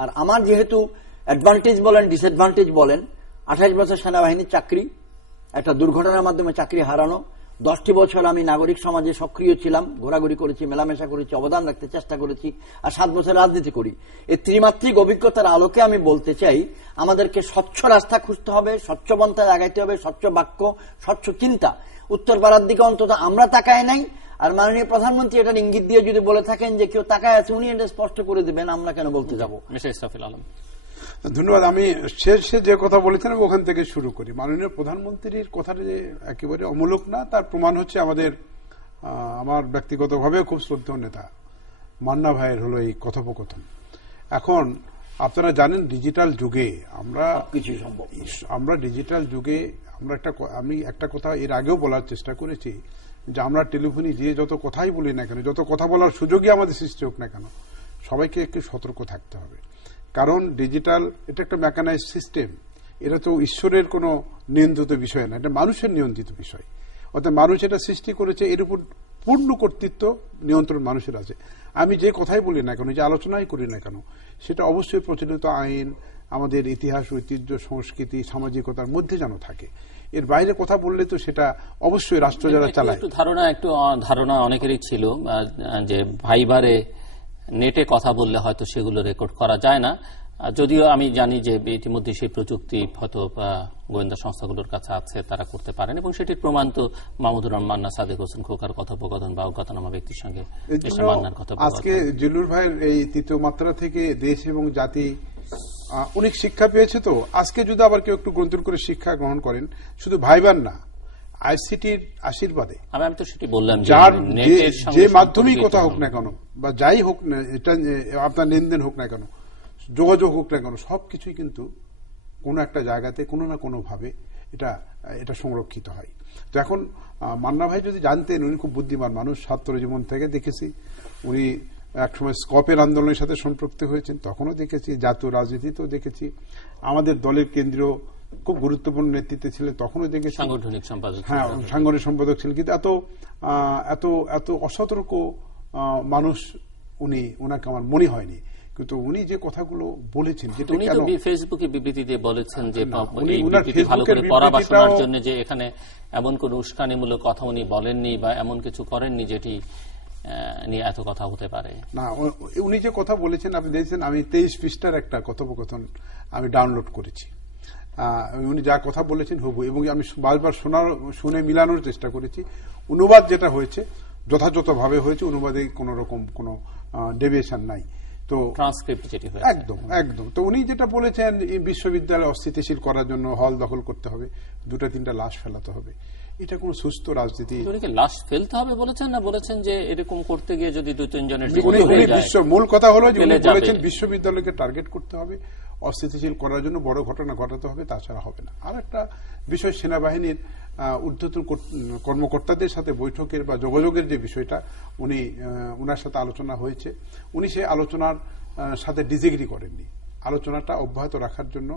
আর আমার যেহেতু অ্যাডভান্টেজ বলেন ডিসঅ্যাডভান্টেজ বলেন, 28 বছর সেনাবাহিনীর চাকরি, একটা দুর্ঘটনার মাধ্যমে চাকরি হারানো, 10টি বছর আমি নাগরিক সমাজে সক্রিয় ছিলাম, ঘোরাঘুরি করেছি, মেলামেশা করেছি, অবদান রাখতে চেষ্টা করেছি, আর 7 বছর রাজনীতি করি। এই ত্রিমাত্রিক অভিজ্ঞতার আলোকে আমি বলতে চাই আমাদেরকে স্বচ্ছ রাস্তা খুঁজতে হবে, স্বচ্ছ পন্থায় আগাইতে হবে, স্বচ্ছ বাক্য, স্বচ্ছ চিন্তা। উত্তরপাড়ার দিকে অন্তত আমরা তাকায় নাই, আর মাননীয় প্রধানমন্ত্রী এটার ইঙ্গিত দিয়ে যদি বলে থাকেন যে কেউ তাকায় আছে, উনি এটা স্পষ্ট করে দেবেন, আমরা কেন বলতে যাব? ধন্যবাদ। আমি শেষে যে কথা বলেছেন ওখান থেকে শুরু করি। মাননীয় প্রধানমন্ত্রীর কথাটা যে একেবারে অমূলক না তার প্রমাণ হচ্ছে আমার ব্যক্তিগতভাবে খুব শ্রদ্ধেয় নেতা মান্না ভাইয়ের হলো এই কথোপকথন। এখন আপনারা জানেন ডিজিটাল যুগে আমরা ডিজিটাল যুগে আমি একটা কথা এর আগেও বলার চেষ্টা করেছি যে আমরা টেলিফোনে যে যত কথাই বলি না কেন, যত কথা বলার সুযোগই আমাদের সৃষ্টি হোক না কেন, সবাইকে একটু সতর্ক থাকতে হবে। কারণ ডিজিটাল এটা একটা মেকানাইজ সিস্টেম, এটা তো ঈশ্বরের কোনো নিয়ন্ত্রিত বিষয় না, এটা মানুষের নিয়ন্ত্রিত বিষয়। অর্থাৎ মানুষ এটা সৃষ্টি করেছে, এর উপর পূর্ণ কর্তৃত্ব নিয়ন্ত্রণ মানুষের আছে। আমি যে কথাই বলি না কেন, যে আলোচনাই করি না কেন, সেটা অবশ্যই প্রচলিত আইন, আমাদের ইতিহাস, ঐতিহ্য, সংস্কৃতি, সামাজিকতার মধ্যে যেন থাকে। এর বাইরে কথা বললে তো সেটা অবশ্যই রাষ্ট্র যারা চালায়। একটু ধারণা অনেকেরই ছিল যে ভাইবারে নেটে কথা বললে হয়তো সেগুলো রেকর্ড করা যায় না। যদিও আমি জানি যে ইতিমধ্যে সেই প্রযুক্তি হয়তো গোয়েন্দা সংস্থাগুলোর কাছে আছে, তারা করতে পারেন, এবং সেটির প্রমাণ তো মাহমুদুর রহমান মান্না, সাদেক হোসেন খোকার কথোপকথন বা অজ্ঞাতনামা ব্যক্তির সঙ্গে মান্নার কথোপকথন। আজকে জিল্লুর ভাইয়ের এই তৃতীয় মাত্রা থেকে দেশ এবং জাতি অনেক শিক্ষা পেয়েছে। তো আজকে যদি আবার কেউ একটু গ্রন্থন করে শিক্ষা গ্রহণ করেন, শুধু ভাইবার না, আইসিটির আশীর্বাদে আমি তো সেটি বললাম, যার যে মাধ্যমেই কথা হোক না কেন বা যাই হোক না, এটা আপনার লেনদেন হোক না কেন, যোগাযোগ হোক না কেন, সবকিছুই কিন্তু কোনো একটা জায়গাতে কোনো না কোনো ভাবে এটা সংরক্ষিত হয়। তো এখন মান্না ভাই যদি জানতেন, উনি খুব বুদ্ধিমান মানুষ, ছাত্র জীবন থেকে দেখেছি, উনি একসময় স্কপের আন্দোলনের সাথে সম্পৃক্ত হয়েছেন, তখনও দেখেছি, জাতীয় রাজনীতিতেও দেখেছি, আমাদের দলের কেন্দ্রীয় খুব গুরুত্বপূর্ণ নেতৃত্বে ছিলেন, তখনও দেখেছি সাংগঠনিক সম্পাদক, হ্যাঁ সাংগঠনিক সম্পাদক ছিলেন। কিন্তু এত অসতর্ক মানুষ ওনাকে আমার মনে হয়নি। কিন্তু উনি যে কথাগুলো বলেছেন, যেটা উনি তো ফেসবুকে বিবৃতি দিয়ে বলেছেন যে ভালো করে পড়াবার শোনার জন্য যে এখানে এমন কোন উস্কানিমূলক কথা উনি বলেননি বা এমন কিছু করেননি যেটি নিয়ে এত কথা হতে পারে। না, উনি যে কথা বলেছেন, আপনি দেখছেন, আমি 23 পৃষ্ঠার একটা কথোপকথন আমি ডাউনলোড করেছি। উনি যা কথা বলেছেন হবু, এবং আমি বারবার শুনে মিলানোর চেষ্টা করেছি। অনুবাদ যেটা হয়েছে যথাযথভাবে হয়েছে, অনুবাদে কোন রকম কোন ডেভিয়েশন নাই। তো ট্রান্সক্রিপ্ট যেটি একদম একদম। তো উনি যেটা বলেছেন, বিশ্ববিদ্যালয় অস্থিতিশীল করার জন্য হল দখল করতে হবে, 2-3টা লাশ ফেলাতে হবে, এটা কোন সুস্থ রাজনীতি? লাশ ফেলতে হবে বলেছেন না, বলেছেন যে এরকম করতে গিয়ে যদি 2-3 জনের মূল কথা হলো যে উনি বলেছেন বিশ্ববিদ্যালয়কে টার্গেট করতে হবে, অস্থিতিশীল করার জন্য বড় ঘটনা ঘটাতে হবে, তাছাড়া হবে না। আর একটা বিষয়, সেনাবাহিনীর ঊর্ধ্বতন কর্মকর্তাদের সাথে বৈঠকের বা যোগাযোগের যে বিষয়টা, উনার সাথে আলোচনা হয়েছে, উনি সেই আলোচনার সাথে ডিসএগ্রি করেননি, আলোচনাটা অব্যাহত রাখার জন্য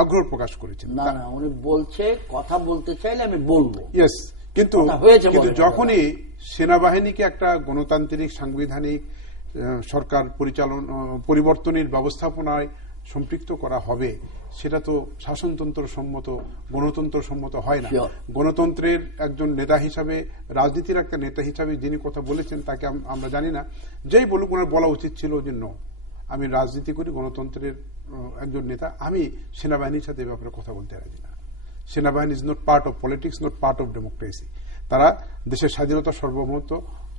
আগ্রহ প্রকাশ করেছেন। না, উনি বলছে কথা বলতে চাইলে আমি বলবো, ইয়েস। কিন্তু যখনই সেনাবাহিনীকে একটা গণতান্ত্রিক সাংবিধানিক সরকার পরিবর্তনের ব্যবস্থাপনায় সম্পৃক্ত করা হবে, সেটা তো শাসনতন্ত্র সম্মত, গণতন্ত্র সম্মত হয় না। গণতন্ত্রের একজন নেতা হিসাবে, রাজনীতির একটা নেতা হিসাবে যিনি কথা বলেছেন, তাকে আমরা জানি না, যেই বলুক, ওনার বলা উচিত ছিল যে নো, আমি রাজনীতি করি, গণতন্ত্রের একজন নেতা, আমি সেনাবাহিনীর সাথে ব্যাপারে কথা বলতে রাজি না। সেনাবাহিনী is not part of politics, not part of democracy. তারা দেশের স্বাধীনতা সার্বভৌমত্ব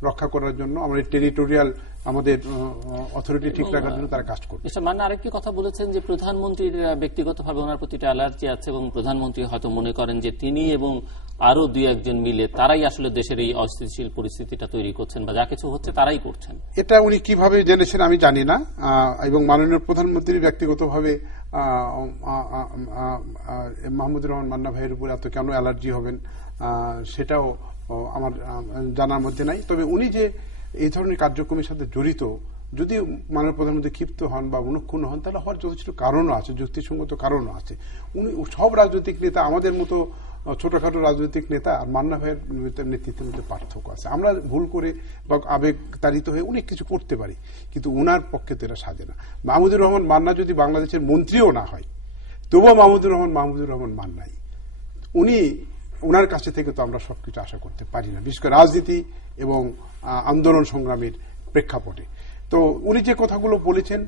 রক্ষা করার জন্য, আমাদের টেরিটোরিয়াল, আমাদের অথরিটি ঠিক রাখার জন্য তারা কাজ করবে। মানে আরেকটি কথা বলেছেন যে প্রধানমন্ত্রীর ব্যক্তিগতভাবে ওনার প্রতি অ্যালার্জি আছে, এবং প্রধানমন্ত্রী হয়তো মনে করেন যে তিনি এবং আরো 2-1 মিলে তারাই আসলে দেশের এই অস্থিতিশীল পরিস্থিতিটা তৈরি করছেন, বা যা কিছু হচ্ছে তারাই করছেন। এটা উনি কিভাবে জেনেছেন আমি জানি না, এবং মাননীয় প্রধানমন্ত্রী ব্যক্তিগতভাবে মাহমুদুর রহমান মান্না ভাইয়ের উপর এত কেন অ্যালার্জি হবেন, সেটাও আমার জানার মধ্যে নাই। তবে উনি যে এই ধরনের কার্যক্রমের সাথে জড়িত, যদি মাননীয় প্রধানমন্ত্রী ক্ষিপ্ত হন বা অনুক্ষুণ্ণ হন, তাহলে হওয়ার যথেষ্ট কারণও আছে, যুক্তিসঙ্গত কারণও আছে। উনি সব রাজনৈতিক নেতা, আমাদের মতো ছোটখাটো রাজনৈতিক নেতা আর মান্না ভাইয়ের নেতৃত্বের মধ্যে পার্থক্য আছে। আমরা ভুল করে বা আবেগ তাড়িত হয়ে অনেক কিছু করতে পারি, কিন্তু ওনার পক্ষে তো এটা সাজে না। মাহমুদুর রহমান মান্না যদি বাংলাদেশের মন্ত্রীও না হয়, তবুও মাহমুদুর রহমান মান্নাই। ওনার কাছে থেকে তো আমরা সবকিছু আশা করতে পারি না, বিশেষ করে রাজনীতি এবং আন্দোলন সংগ্রামের প্রেক্ষাপটে। তো উনি যে কথাগুলো বলেছেন,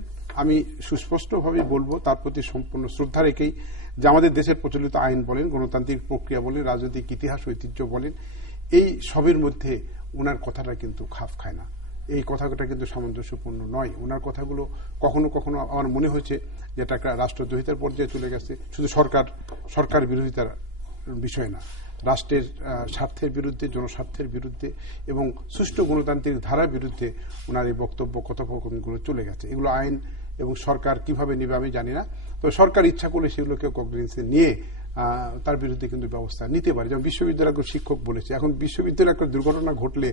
আমি সুস্পষ্টভাবে বলবো, তার প্রতি সম্পূর্ণ শ্রদ্ধা রেখেই, যে আমাদের দেশের প্রচলিত আইন বলেন, গণতান্ত্রিক প্রক্রিয়া বলেন, রাজনৈতিক ইতিহাস ঐতিহ্য বলেন, এই সবের মধ্যে ওনার কথাটা কিন্তু খাপ খায় না, এই কথাটা কিন্তু সামঞ্জস্যপূর্ণ নয়। ওনার কথাগুলো কখনো কখনো আমার মনে হয়েছে যে এটা একটা রাষ্ট্রদ্রোহিতার পর্যায়ে চলে গেছে। শুধু সরকার বিরোধিতার বিষয় না, রাষ্ট্রের স্বার্থের বিরুদ্ধে, জনস্বার্থের বিরুদ্ধে এবং সুষ্ঠু গণতান্ত্রিক ধারার বিরুদ্ধে ওনার এই বক্তব্য, কথোপকথনগুলো চলে গেছে। এগুলো আইন এবং সরকার কিভাবে নেবে আমি জানি না, তো সরকার ইচ্ছা করলে সেগুলোকে কগনিজেন্সে নিয়ে তার বিরুদ্ধে কিন্তু ব্যবস্থা নিতে পারে। যেমন বিশ্ববিদ্যালয়ের শিক্ষক বলেছে, এখন বিশ্ববিদ্যালয়ে একটা দুর্ঘটনা ঘটলে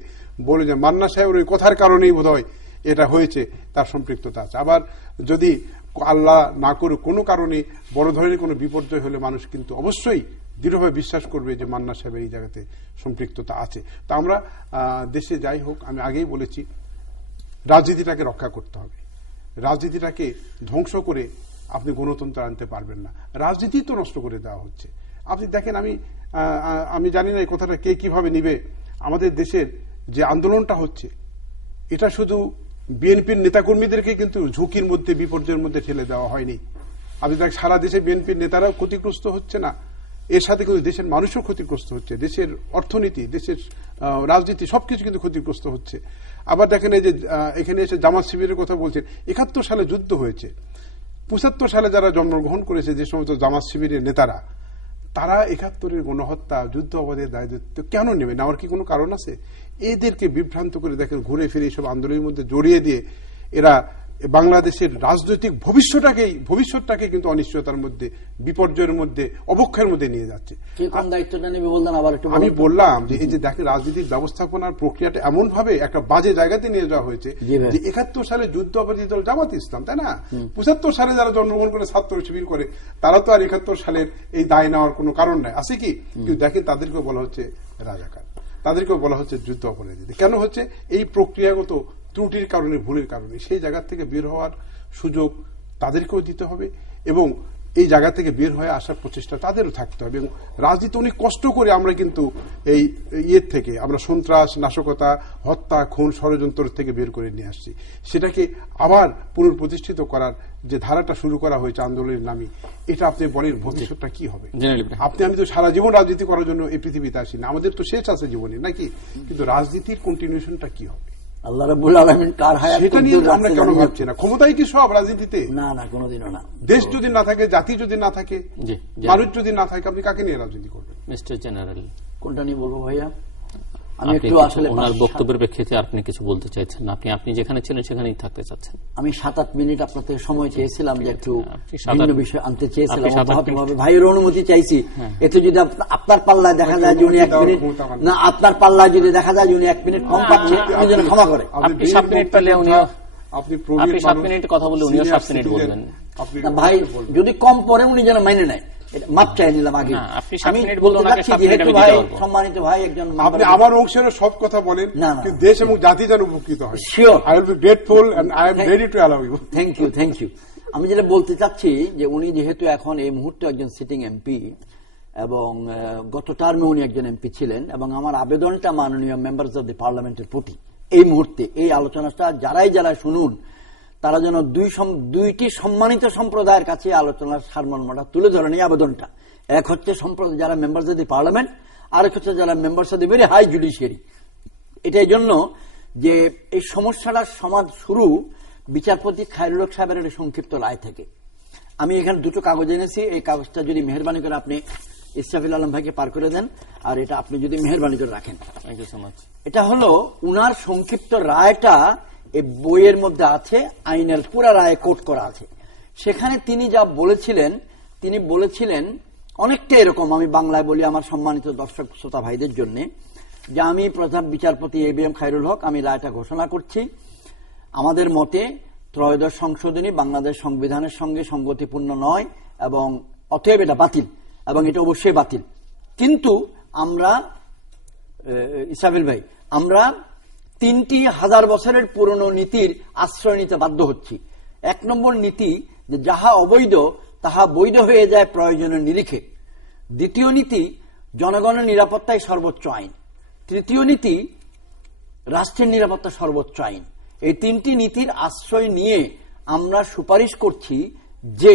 বলে যে মান্না সাহেবের ওই কথার কারণেই বোধহয় এটা হয়েছে, তার সম্পৃক্ততা আছে। আবার যদি আল্লাহ না করে কোনো কারণে বড় ধরনের কোনো বিপর্যয় হলে মানুষ কিন্তু অবশ্যই দৃঢ়ভাবে বিশ্বাস করবে যে মান্না সাহেবের এই জায়গাতে সম্পৃক্ততা আছে। তা আমরা দেশে যাই হোক, আমি আগেই বলেছি, রাজনীতিটাকে রক্ষা করতে হবে। রাজনীতিটাকে ধ্বংস করে আপনি গণতন্ত্র আনতে পারবেন না, রাজনীতি তো নষ্ট করে দেওয়া হচ্ছে। আপনি দেখেন, আমি জানি না এই কথাটা কে কিভাবে নিবে, আমাদের দেশের যে আন্দোলনটা হচ্ছে, এটা শুধু বিএনপির নেতাকর্মীদেরকে কিন্তু ঝুঁকির মধ্যে, বিপর্যয়ের মধ্যে ঠেলে দেওয়া হয়নি। আপনি দেখেন সারা দেশে বিএনপির নেতারাও ক্ষতিগ্রস্ত হচ্ছে না, এর সাথে কিন্তু দেশের মানুষও ক্ষতিগ্রস্ত হচ্ছে, দেশের অর্থনীতি, দেশের রাজনীতি সবকিছু কিন্তু ক্ষতিগ্রস্ত হচ্ছে। আবার দেখেন এই যে এখানে এসে জামাত শিবিরের কথা বলছেন, 71 সালে যুদ্ধ হয়েছে, 75 সালে যারা জন্মগ্রহণ করেছে যে সমস্ত জামাত শিবিরের নেতারা, তারা 71-এর গণহত্যা যুদ্ধ অপরাধের দায়িত্ব কেন নেবে? নেওয়ার কি কোনো কারণ আছে? এদেরকে বিভ্রান্ত করে দেখেন ঘুরে ফিরে এইসব আন্দোলনের মধ্যে জড়িয়ে দিয়ে এরা বাংলাদেশের রাজনৈতিক ভবিষ্যৎটাকে কিন্তু অনিশ্চয়তার মধ্যে, বিপর্যয়ের মধ্যে, অবক্ষয়ের মধ্যে নিয়ে যাচ্ছে। দায়িত্বটা নেবে বললেন আবার একটু। আমি বললাম যে এই যে দেখেন রাজনীতির ব্যবস্থাপনার প্রক্রিয়াটা এমন ভাবে একটা বাজে জায়গাতে নিয়ে যাওয়া হয়েছে যে 71 সালে যুদ্ধ অপরাধী দল জামাত ইসলাম, তাই না? 75 সালে যারা জন্মগ্রহণ করে ছাত্র শিবির করে, তারা তো আর 71 সালের এই দায় নেওয়ার কোনো কারণ নাই, আছে কি? কিন্তু দেখেন তাদেরকে বলা হচ্ছে রাজাকার, তাদেরকেও বলা হচ্ছে যুদ্ধ অপরাধী। কেন হচ্ছে? এই প্রক্রিয়াগত ত্রুটির কারণে, ভুলের কারণে। সেই জায়গা থেকে বের হওয়ার সুযোগ তাদেরকেও দিতে হবে এবং এই জায়গা থেকে বের হয়ে আসার প্রচেষ্টা তাদেরও থাকতে হবে। এবং রাজনীতি অনেক কষ্ট করে আমরা কিন্তু এই ইয়ের থেকে আমরা সন্ত্রাস, নাশকতা, হত্যা, খুন, ষড়যন্ত্র থেকে বের করে নিয়ে আসছি। সেটাকে আবার পুনঃপ্রতিষ্ঠিত করার যে ধারাটা শুরু করা হয়েছে আন্দোলনের নামে, এটা আপনি বলেন ভবিষ্যৎটা কি হবে? আমি তো সারা জীবন রাজনীতি করার জন্য এই পৃথিবীতে আসি না, আমাদের তো শেষ আছে জীবনে নাকি, কিন্তু রাজনীতির কন্টিনিউশনটা কি হবে? আল্লাহ রাব্বুল আলামিন কার হায়াত সেটা নিয়ে আমরা কেন ভাবছি না? ক্ষমতাই কি সব রাজনীতিতে? না না, কোনোদিনও না। দেশ যদি না থাকে, জাতি যদি না থাকে, মানুষ যদি না থাকে, আপনি কাকে নিয়ে রাজনীতি করবেন? মিস্টার জেনারেল, কোনটা নিয়ে বলবো ভাইয়া? আমি একটু আসলে ওনার বক্তব্যের প্রেক্ষিতে আপনি কিছু বলতে চাইছেন না, আপনি যেখানে ছিলেন সেখানেই থাকতে চাচ্ছেন। আমি 7-8 মিনিট আপনাদের সময় চেয়েছিলাম যে একটু ভিন্ন বিষয় আনতে চেয়েছিলাম, ভাইয়ের অনুমতি চাইছি। এতে যদি আপনার পাল্লায় দেখা যায় যে উনি 1 মিনিট না, আপনার পাল্লায় যদি দেখা যায় যে উনি 1 মিনিট কম পাচ্ছেন, উনি যেন ক্ষমা করে। আপনি 7 মিনিট পেলে উনিও, আপনি 7 মিনিট কথা বলে উনিও 7 মিনিট বলবেন। ভাই যদি কম পড়ে উনি যেন মাইনে নেয়, মাপ চাই নিলাম আগে। সম্মানিত ভাই একজন, আপনি আমার অংশের সব কথা বলেন, দেশ এবং জাতি যেন উপকৃত হয়। Sure, I will be grateful and I am ready to allow you. Thank you. আমি যেটা বলতে চাচ্ছি যে উনি যেহেতু এখন এই মুহূর্তে একজন সিটিং এমপি এবং গত টার্মে উনি একজন এমপি ছিলেন, এবং আমার আবেদনটা মাননীয় মেম্বার্স অব দি পার্লামেন্টের প্রতি এই মুহূর্তে এই আলোচনাটা যারাই শুনুন, তারা যেন দুইটি সম্মানিত সম্প্রদায়ের কাছে আলোচনার সারমর্মটা তুলে ধরেন। এই আবেদনটা, এক হচ্ছে সম্প্রদায় যারা মেম্বার্স অব দি পার্লামেন্ট, আরেক হচ্ছে যারা members of the very high judiciary. এটাই জন্য যে এই সমস্যাটার সমাধান শুরু বিচারপতি খায়রুল হক সাহেবের একটা সংক্ষিপ্ত রায় থেকে। আমি এখানে দুটো কাগজ এনেছি, এই কাগজটা যদি মেহরবানি করে আপনি ইসরাফিল আলম ভাইকে পার করে দেন, আর এটা আপনি যদি মেহরবানি করে রাখেন। Thank you so much. এটা হলো উনার সংক্ষিপ্ত রায়টা, এই বইয়ের মধ্যে আছে, আইনের পুরা রায় কোট করা আছে। সেখানে তিনি যা বলেছিলেন, তিনি বলেছিলেন অনেকটা এরকম, আমি বাংলায় বলি আমার সম্মানিত দর্শক শ্রোতা ভাইদের জন্য, যে আমি প্রধান বিচারপতি এবিএম খায়রুল হক, আমি রায়টা ঘোষণা করছি। আমাদের মতে ত্রয়োদশ সংশোধনী বাংলাদেশ সংবিধানের সঙ্গে সঙ্গতিপূর্ণ নয় এবং অতএব এটা বাতিল, এবং এটা অবশ্যই বাতিল। কিন্তু আমরা ইসরাফিল ভাই, আমরা 3টি 1000 বছরের পুরনো নীতির আশ্রয় নিতে বাধ্য হচ্ছি। 1 নম্বর নীতি, যে যাহা অবৈধ তাহা বৈধ হয়ে যায় প্রয়োজনের নিরিখে। 2য় নীতি, জনগণের নিরাপত্তাই সর্বোচ্চ আইন। 3য় নীতি, রাষ্ট্রের নিরাপত্তা সর্বোচ্চ আইন। এই 3টি নীতির আশ্রয় নিয়ে আমরা সুপারিশ করছি যে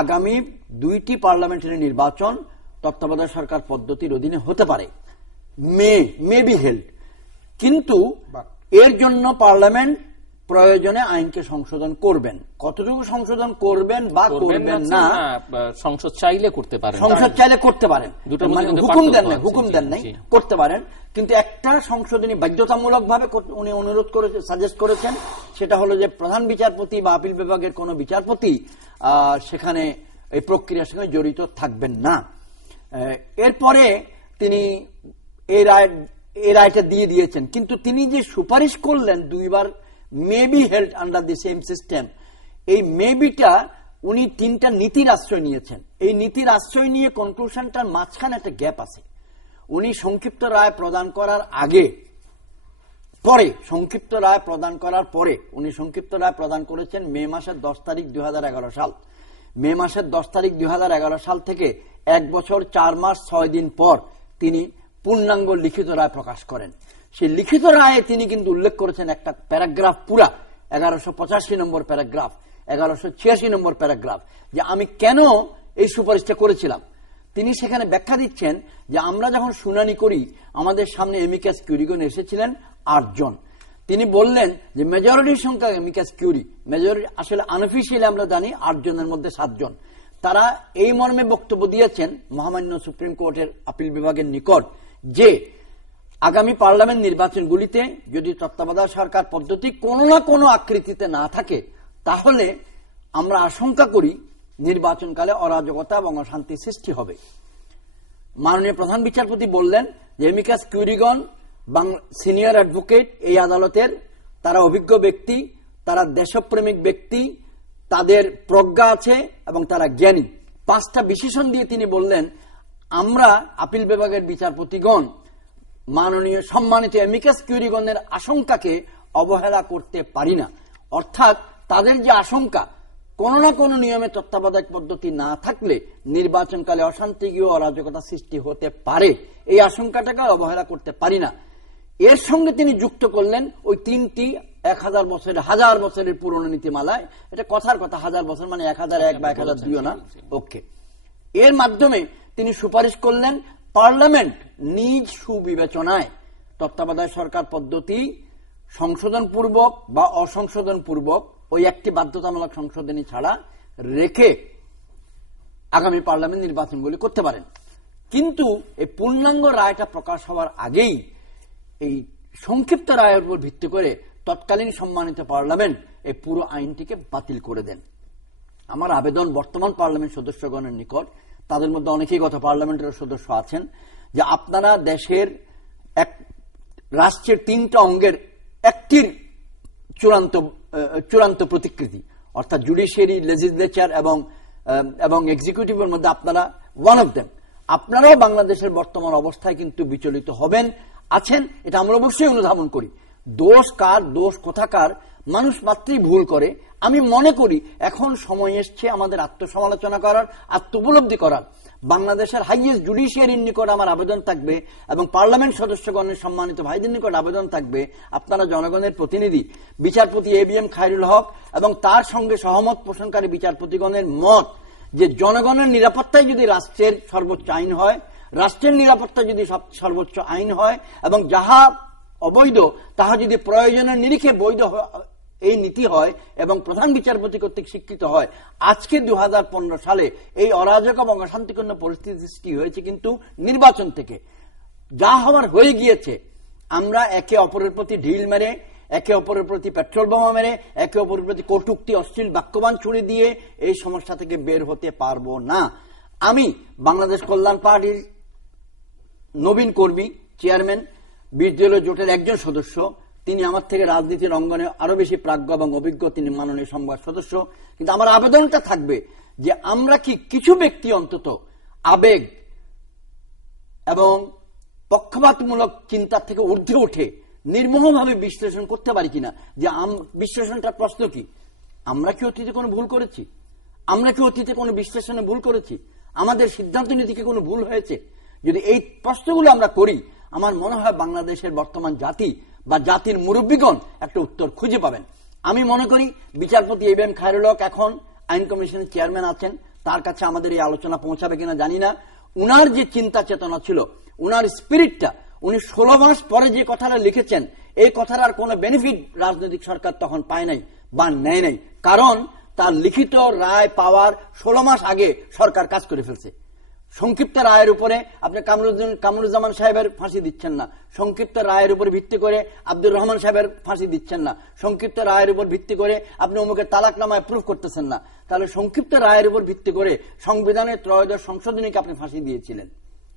আগামী 2টি পার্লামেন্টারি নির্বাচন তত্ত্বাবধায়ক সরকার পদ্ধতির অধীনে হতে পারে, মে বি হেল্ড। কিন্তু এর জন্য পার্লামেন্ট প্রয়োজনে আইনকে সংশোধন করবেন। কতটুকু সংশোধন করবেন বা করবেন না, সংসদ চাইলে করতে পারেন, হুকুম দেন নাই, করতে পারেন। কিন্তু একটা সংশোধনী বাধ্যতামূলক ভাবে উনি অনুরোধ করেছেন, সাজেস্ট করেছেন, সেটা হলো যে প্রধান বিচারপতি বা আপিল বিভাগের কোন বিচারপতি সেখানে এই প্রক্রিয়ার সঙ্গে জড়িত থাকবেন না। এরপরে তিনি এই রায়টা দিয়ে দিয়েছেন। কিন্তু তিনি যে সুপারিশ করলেন 2বার maybe held under the same system, এই মেবিটা উনি 3টা নীতির আশ্রয় নিয়েছেন। এই নীতির আশ্রয় নিয়ে কনক্লুশনটার মাঝখানে একটা গ্যাপ আছে। উনি সংক্ষিপ্ত রায় প্রদান করার আগে, পরে সংক্ষিপ্ত রায় প্রদান করার পরে, উনি সংক্ষিপ্ত রায় প্রদান করেছেন মে মাসের 10 তারিখ 2011 সাল। মে মাসের 10 তারিখ 2011 সাল থেকে 1 বছর 4 মাস 6 দিন পর তিনি পূর্ণাঙ্গ লিখিত রায় প্রকাশ করেন। সেই লিখিত রায়ে তিনি কিন্তু উল্লেখ করেছেন একটা প্যারাগ্রাফ, পুরা 1185 নম্বর প্যারাগ্রাফ, 1186 নম্বর প্যারাগ্রাফ, যে আমি কেন এই সুপারিশটা করেছিলাম। তিনি সেখানে ব্যাখ্যা দিচ্ছেন যে আমরা যখন শুনানি করি আমাদের সামনে এমিকাস কিউরিগণ এসেছিলেন 8 জন। তিনি বললেন যে মেজরিটির সংখ্যা এমিকাস কিউরি, মেজরিটি আসলে আনঅফিশিয়ালি আমরা জানি 8 জনের মধ্যে 7 জন। তারা এই মর্মে বক্তব্য দিয়েছেন মহামান্য সুপ্রিম কোর্টের আপিল বিভাগের নিকট যে আগামী পার্লামেন্ট নির্বাচনগুলিতে যদি তত্ত্বাবধায়ক সরকার পদ্ধতি কোনো না কোনো আকৃতিতে না থাকে, তাহলে আমরা আশঙ্কা করি নির্বাচনকালে অরাজকতা এবং অশান্তি সৃষ্টি হবে। মাননীয় প্রধান বিচারপতি বললেন যে এমিকাস কিউরিগণ সিনিয়র অ্যাডভোকেট এই আদালতের, তারা অভিজ্ঞ ব্যক্তি, তারা দেশপ্রেমিক ব্যক্তি, তাদের প্রজ্ঞা আছে এবং তারা জ্ঞানী। 5টা বিশেষণ দিয়ে তিনি বললেন আমরা আপিল বিভাগের বিচারপতিগণ মাননীয় সম্মানিত এমিকাস কিউরিগণের আশঙ্কাকে অবহেলা করতে পারি না। অর্থাৎ তাদের যে আশঙ্কা কোনো না কোনো নিয়মে তত্ত্বাবধায়ক পদ্ধতি না থাকলে নির্বাচনকালে অশান্তি ও অরাজকতা সৃষ্টি হতে পারে, এই আশঙ্কাটাকে অবহেলা করতে পারি না। এর সঙ্গে তিনি যুক্ত করলেন ওই 3টি 1000 বছরের 1000 বছরের পুরনো নীতিমালায়, এটা কথার কথা 1000 বছর মানে 1001 বা 1002 না, ওকে। এর মাধ্যমে তিনি সুপারিশ করলেন পার্লামেন্ট নিজ সুবিবেচনায় তত্ত্বাবধায়ক সরকার পদ্ধতি সংশোধন পূর্বক বা অসংশোধন পূর্বক ওই একটি বাধ্যতামূলক সংশোধনী ছাড়া রেখে আগামী পার্লামেন্ট নির্বাচনগুলি করতে পারেন। কিন্তু এই পূর্ণাঙ্গ রায়টা প্রকাশ হওয়ার আগেই এই সংক্ষিপ্ত রায়ের উপর ভিত্তি করে তৎকালীন সম্মানিত পার্লামেন্ট এই পুরো আইনটিকে বাতিল করে দেন। আমার আবেদন বর্তমান পার্লামেন্ট সদস্যগণের নিকট, তাদের মধ্যে অনেকেই গত পার্লামেন্টের সদস্য আছেন, যে আপনারা দেশের রাষ্ট্রের 3টা অঙ্গের একটির চূড়ান্ত প্রতিকৃতি, অর্থাৎ জুডিশিয়ারি, লেজিসলেচার এবং এক্সিকিউটিভের মধ্যে আপনারা ওয়ান অফ দেম। আপনারাও বাংলাদেশের বর্তমান অবস্থায় কিন্তু বিচলিত হবেন, আছেন, এটা আমরা অবশ্যই অনুধাবন করি। দোষ কার, দোষ কোথাকার, মানুষ মাত্রই ভুল করে। আমি মনে করি এখন সময় এসছে আমাদের আত্মসমালোচনা করার, আত্মোপলব্ধি করার। বাংলাদেশের হাইয়েস্ট জুডিশিয়ারির নিকট আমার আবেদন থাকবে এবং পার্লামেন্ট সদস্যগণের সম্মানিত ভাইদের নিকট আবেদন থাকবে, আপনারা জনগণের প্রতিনিধি, বিচারপতি ABM খায়রুল হক এবং তার সঙ্গে সহমত পোষণকারী বিচারপতিগণের মত যে জনগণের নিরাপত্তায় যদি রাষ্ট্রের সর্বোচ্চ আইন হয়, রাষ্ট্রের নিরাপত্তা যদি সর্বোচ্চ আইন হয় এবং যাহা অবৈধ তাহা যদি প্রয়োজনের নিরিখে বৈধ এই নীতি হয় এবং প্রধান বিচারপতি কর্তৃক স্বীকৃত হয়, আজকে 2015 সালে এই অরাজক এবং অশান্তিপূর্ণ পরিস্থিতি সৃষ্টি হয়েছে কিন্তু নির্বাচন থেকে। যা হওয়ার হয়ে গিয়েছে, আমরা একে অপরের প্রতি ঢিল মেরে, একে অপরের প্রতি পেট্রোল বোমা মেরে, একে অপরের প্রতি কটূক্তি অশ্লীল বাক্যবান ছুড়ে দিয়ে এই সমস্যা থেকে বের হতে পারবো না। আমি বাংলাদেশ কল্যাণ পার্টির নবীন কর্মী, চেয়ারম্যান, 20 দলীয় জোটের একজন সদস্য, তিনি আমার থেকে রাজনীতির অঙ্গনে আরো বেশি প্রাজ্ঞ এবং অভিজ্ঞ, তিনি মাননীয় সংবাদ সদস্য। কিন্তু আমার আবেদনটা থাকবে যে আমরা কি কিছু ব্যক্তি অন্তত আবেগ এবং পক্ষপাতমূলক চিন্তার থেকে ঊর্ধ্বে উঠে নির্মোহভাবে বিশ্লেষণ করতে পারি কিনা, যে বিশ্লেষণটার প্রশ্ন কি, আমরা কি অতীতে কোনো ভুল করেছি? আমরা কি অতীতে কোনো বিশ্লেষণে ভুল করেছি? আমাদের সিদ্ধান্ত নীতিকে কোনো ভুল হয়েছে? যদি এই প্রশ্নগুলো আমরা করি, আমার মনে হয় বাংলাদেশের বর্তমান জাতি বা জাতির মুরব্বীগণ একটা উত্তর খুঁজে পাবেন। আমি মনে করি বিচারপতি ABM খায়রুল হক এখন আইন কমিশনের চেয়ারম্যান আছেন, তার কাছে আমাদের এই আলোচনা পৌঁছাবে কিনা জানি না। উনার যে চিন্তা চেতনা ছিল, উনার স্পিরিটটা, উনি 16 মাস পরে যে কথাটা লিখেছেন, এই কথার আর কোনো বেনিফিট রাজনৈতিক সরকার তখন পায় নাই বা নেয় নাই, কারণ তার লিখিত রায় পাওয়ার 16 মাস আগে সরকার কাজ করে ফেলছে। সংক্ষিপ্ত রায়ের উপরে আপনি কামরুজ্জামান সাহেবের ফাঁসি দিচ্ছেন না, সংক্ষিপ্ত রায়ের উপর ভিত্তি করে আব্দুর রহমান সাহেবের ফাঁসি দিচ্ছেন না, সংক্ষিপ্ত রায়ের উপর ভিত্তি করে আপনি অমুকের তালাকনামায় প্রুফ করতেছেন না, তাহলে সংক্ষিপ্ত রায়ের উপর ভিত্তি করে সংবিধানের 3য় সংশোধনীকে আপনি ফাঁসি দিয়েছিলেন।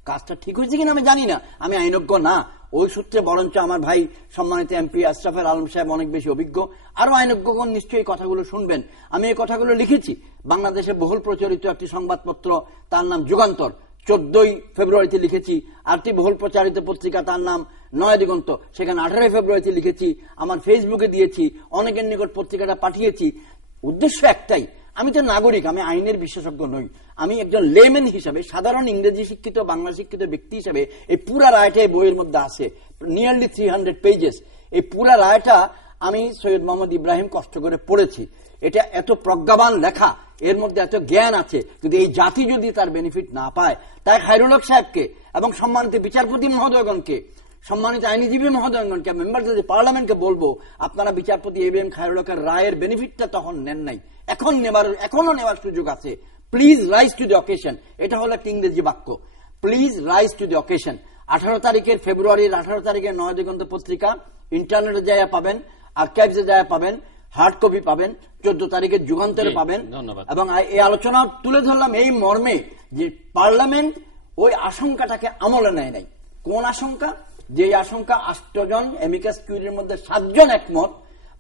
কাজটা ঠিক হয়েছে কিনা আমি জানি না, আমি আইনজ্ঞ না। ওই সূত্রে বরঞ্চ আমার ভাই সম্মানিত MP আশরাফুল আলম সাহেব অনেক বেশি অভিজ্ঞ, আরো আইনজ্ঞগণ নিশ্চয়ই কথাগুলো শুনবেন। আমি এই কথাগুলো লিখেছি বাংলাদেশে বহুল প্রচারিত একটি সংবাদপত্র, তার নাম যুগান্তর, 14 ফেব্রুয়ারিতে লিখেছি। আরেকটি বহুল প্রচারিত পত্রিকা, তার নাম নয়া দিগন্ত, সেখানে 18 ফেব্রুয়ারিতে লিখেছি। আমার ফেসবুকে দিয়েছি, অনেকের নিকট পত্রিকাটা পাঠিয়েছি। উদ্দেশ্য একটাই, আমি তো নাগরিক, আমি আইনের বিশেষজ্ঞ নই, আমি একজন লেম্যান হিসাবে, সাধারণ ইংরেজি শিক্ষিত বাংলা শিক্ষিত ব্যক্তি হিসাবে এই পুরা রায়টা এই বইয়ের মধ্যে আছে, নিয়ারলি 300 পেজেস। এই পুরা রায়টা আমি সৈয়দ মোহাম্মদ ইব্রাহিম কষ্ট করে পড়েছি, এটা এত প্রজ্ঞাবান লেখা, এর মধ্যে এত জ্ঞান আছে, যদি এই জাতি যদি তার বেনিফিট না পায়, তাই খায়রুল হক সাহেবকে এবং সম্মানিত বিচারপতি মহোদয়গণকে, সম্মানিত আইনজীবী মহোদয়গণকে, মেম্বার অফ পার্লামেন্টকে বলবো, আপনারা বিচারপতি এবিএম খায়রুল হকের রায়ের বেনিফিটটা তখন নেন নাই, এখনো নেওয়ার সুযোগ আছে। Please rise to the occasion, এটা হলো একটা ইংরেজি বাক্য, please rise to the occasion. 18 ফেব্রুয়ারির 18 তারিখের নয় দিগন্ত পত্রিকা ইন্টারনেটে যায় পাবেন, আর্কাইভসে যায় পাবেন, হার্ড কপি পাবেন, 14 তারিখের যুগান্তরে পাবেন। এবং এই আলোচনা তুলে ধরলাম এই মর্মে যে পার্লামেন্ট ওই আশঙ্কাটাকে আমলে নেয় নাই। কোন আশঙ্কা? যে আশঙ্কা 8 জন এমিকাস কিউরির মধ্যে 7 জন একমত,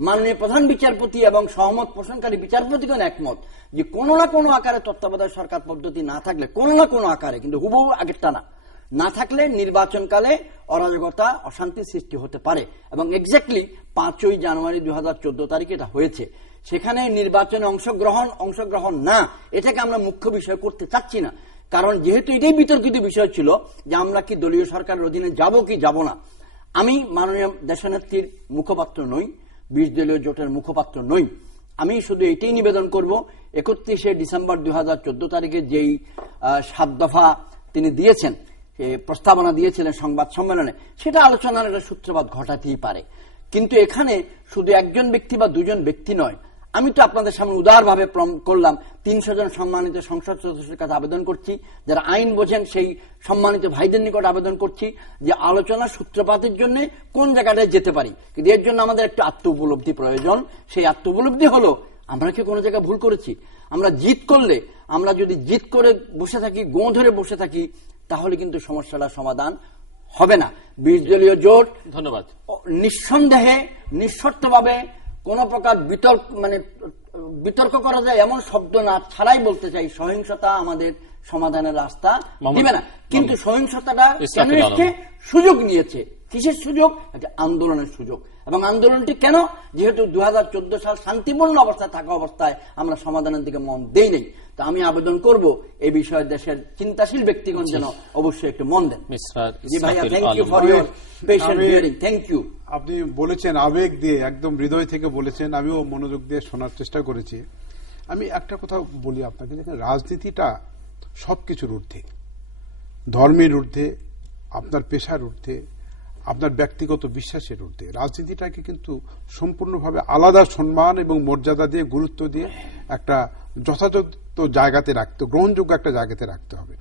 মাননীয় প্রধান বিচারপতি এবং সহমত পোষণকারী বিচারপতিগণ একমত, যে কোনো না কোনো আকারে তত্ত্বাবধায়ক সরকার পদ্ধতি না থাকলে, কোনো না কোনো আকারে, কিন্তু হুবহু আগেরটা না থাকলে নির্বাচনকালে অরাজকতা, অশান্তি সৃষ্টি হতে পারে। এবং এক্স্যাক্টলি 5ই জানুয়ারি 2014 তারিখে এটা হয়েছে। সেখানে নির্বাচনে অংশগ্রহণ না, এটাকে আমরা মুখ্য বিষয় করতে চাচ্ছি না, কারণ যেহেতু এটাই বিতর্কিত বিষয় ছিল যে আমরা কি দলীয় সরকারের অধীনে যাব কি যাব না। আমি মাননীয় দেশনেত্রীর মুখপাত্র নই, 20 দলীয় জোটের মুখপাত্র নই। আমি শুধু এটাই নিবেদন করব, 31শে ডিসেম্বর 2014 তারিখে যেই 7 দফা তিনি দিয়েছেন, প্রস্তাবনা দিয়েছিলেন সংবাদ সম্মেলনে, সেটা আলোচনার একটা সূত্রপাত ঘটাতেই পারে। কিন্তু এখানে শুধু একজন ব্যক্তি বা দুজন ব্যক্তি নয়, আমি তো আপনাদের সামনে উদারভাবে করলাম, 300 জন সম্মানিত সংসদ সদস্যের কাছে আবেদন করছি, যারা আইন বোঝেন সেই সম্মানিত ভাইদের নিকট আবেদন করছি যে আলোচনা সূত্রপাতের জন্য কোন জায়গাটায় যেতে পারি। কিন্তু এর জন্য আমাদের একটু আত্ম উপলব্ধি প্রয়োজন। সেই আত্ম উপলব্ধি হলো, আমরা কি কোনো জায়গায় ভুল করেছি? আমরা যদি জিত করে বসে থাকি, গোঁ ধরে বসে থাকি, তাহলে কিন্তু সমস্যাটা সমাধান হবে না। 20 দলীয় জোট, ধন্যবাদ, নিঃসন্দেহে নিঃশর্তভাবে কোন প্রকার বিতর্ক করা যায় এমন শব্দ না ছাড়াই বলতে চাই, সহিংসতা আমাদের সমাধানের রাস্তা দিবে না। কিন্তু সহিংসতাটা কেন এসছে? সুযোগ নিয়েছে। কিসের সুযোগ? একটা আন্দোলনের সুযোগ। এবং আন্দোলনটি কেন? যেহেতু 2014 সাল শান্তিপূর্ণ অবস্থায় থাকা অবস্থায় আমরা সমাধানের দিকে মন দেই নাই। তো আমি আবেদন করব এই বিষয়ে দেশের চিন্তাশীল ব্যক্তিগণ যেন অবশ্যই একটু মন দেন। জি ভাইয়া, thank you for your patient hearing. Thank you. আপনি বলেছেন আবেগ দিয়ে, একদম হৃদয় থেকে বলেছেন, আমিও মনোযোগ দিয়ে শোনার চেষ্টা করেছি। আমি একটা কথা বলি আপনাকে, দেখেন রাজনীতিটা সবকিছুর ঊর্ধ্বে, ধর্মের ঊর্ধ্বে, আপনার পেশার ঊর্ধ্বে, আপনার ব্যক্তিগত বিশ্বাসের ঊর্ধ্বে। রাজনীতিটাকে কিন্তু সম্পূর্ণভাবে আলাদা সম্মান এবং মর্যাদা দিয়ে, গুরুত্ব দিয়ে একটা যথাযথ জায়গাতে রাখতে, গ্রহণযোগ্য একটা জায়গাতে রাখতে হবে।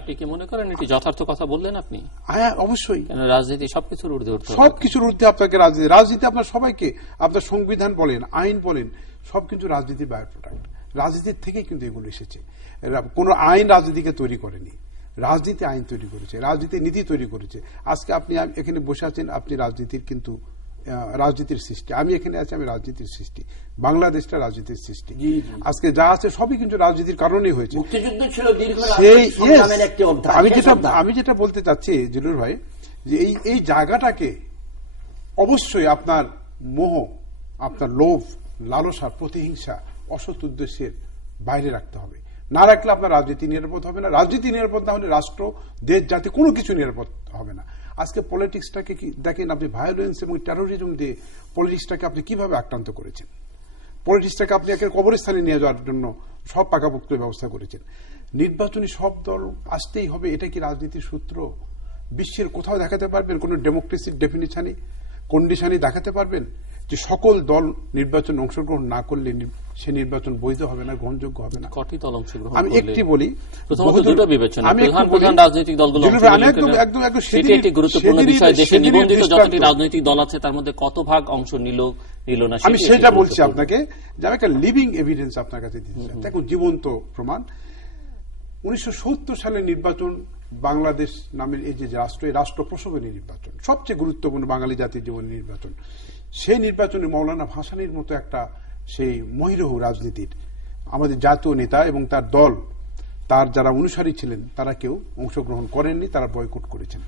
আপনি কি মনে করেন এটি যথার্থ কথা বললেন আপনি? হ্যাঁ, অবশ্যই। রাজনীতি সবকিছুর ঊর্ধ্বে, সবকিছুর ঊর্ধ্বে আপনাকে রাজনীতি আপনার সবাইকে, আপনার সংবিধান বলেন, আইন বলেন, সবকিছু রাজনীতির বাই প্রোডাক্ট। রাজনীতির থেকেই কিন্তু এগুলো এসেছে। কোন আইন রাজনীতিকে তৈরি করেনি, রাজনীতি আইন তৈরি করেছে, রাজনীতি নীতি তৈরি করেছে। আজকে আপনি এখানে বসে আছেন, আপনি রাজনীতির কিন্তু রাজনীতির সৃষ্টি। আমি এখানে আছি, আমি রাজনীতির সৃষ্টি। বাংলাদেশটা রাজনীতির সৃষ্টি। আজকে যা আছে সবই কিন্তু রাজনীতির কারণেই হয়েছে। আমি যেটা বলতে চাচ্ছি জিলুর ভাই, যে এই জায়গাটাকে অবশ্যই আপনার মোহ, আপনার লোভ, লালসা, প্রতিহিংসা, অসৎ উদ্দেশ্যের বাইরে রাখতে হবে। না রাখলে আপনার রাজনীতি নিরাপদ হবে না। রাজনীতি নিরাপদ না হলে রাষ্ট্র, দেশ, জাতি কোনো কিছু নিরাপদ হবে না। আজকে পলিটিক্সটাকে দেখেন আপনি, ভায়োলেন্স এবং টেরোরিজম দিয়ে পলিটিক্সটাকে আপনি কিভাবে আক্রান্ত করেছেন। পলিটিক্সটাকে আপনি একের কবরস্থানে নিয়ে যাওয়ার জন্য সব পাকাপোক্ত ব্যবস্থা করেছেন। নির্বাচনী সব দল আসতেই হবে, এটা কি রাজনীতির সূত্র? বিশ্বের কোথাও দেখাতে পারবেন কোন ডেমোক্রেসির ডেফিনিশনই, কন্ডিশনই দেখাতে পারবেন যে সকল দল নির্বাচন অংশগ্রহণ না করলে সে নির্বাচন বৈধ হবে না, গ্রহণযোগ্য হবে না? কটি দল অংশগ্রহণ? আমি একটি বলি, প্রথমত দুটো বিবেচনা, প্রধান রাজনৈতিক দলগুলো সেটি একটি গুরুত্বপূর্ণ বিষয়। দেশে নিবন্ধিত যতটি রাজনৈতিক দল আছে তার মধ্যে কত ভাগ অংশ নিল না, আমি সেটা বলছি আপনাকে, যে আমি একটা লিভিং এভিডেন্স আপনার কাছে দিতে চাই। দেখুন, জীবন্ত প্রমাণ। 1970 সালের নির্বাচন, বাংলাদেশ নামের এই যে রাষ্ট্র, এই রাষ্ট্র প্রসবনী নির্বাচন, সবচেয়ে গুরুত্বপূর্ণ বাঙালি জাতির জীবনের নির্বাচন। সেই নির্বাচনে মৌলানা ভাসানীর মতো একটা সেই মহিরহু রাজনীতির আমাদের জাতীয় নেতা এবং তার দল, তার যারা অনুসারী ছিলেন, তারা কেউ অংশগ্রহণ করেননি, তারা বয়কট করেছেন।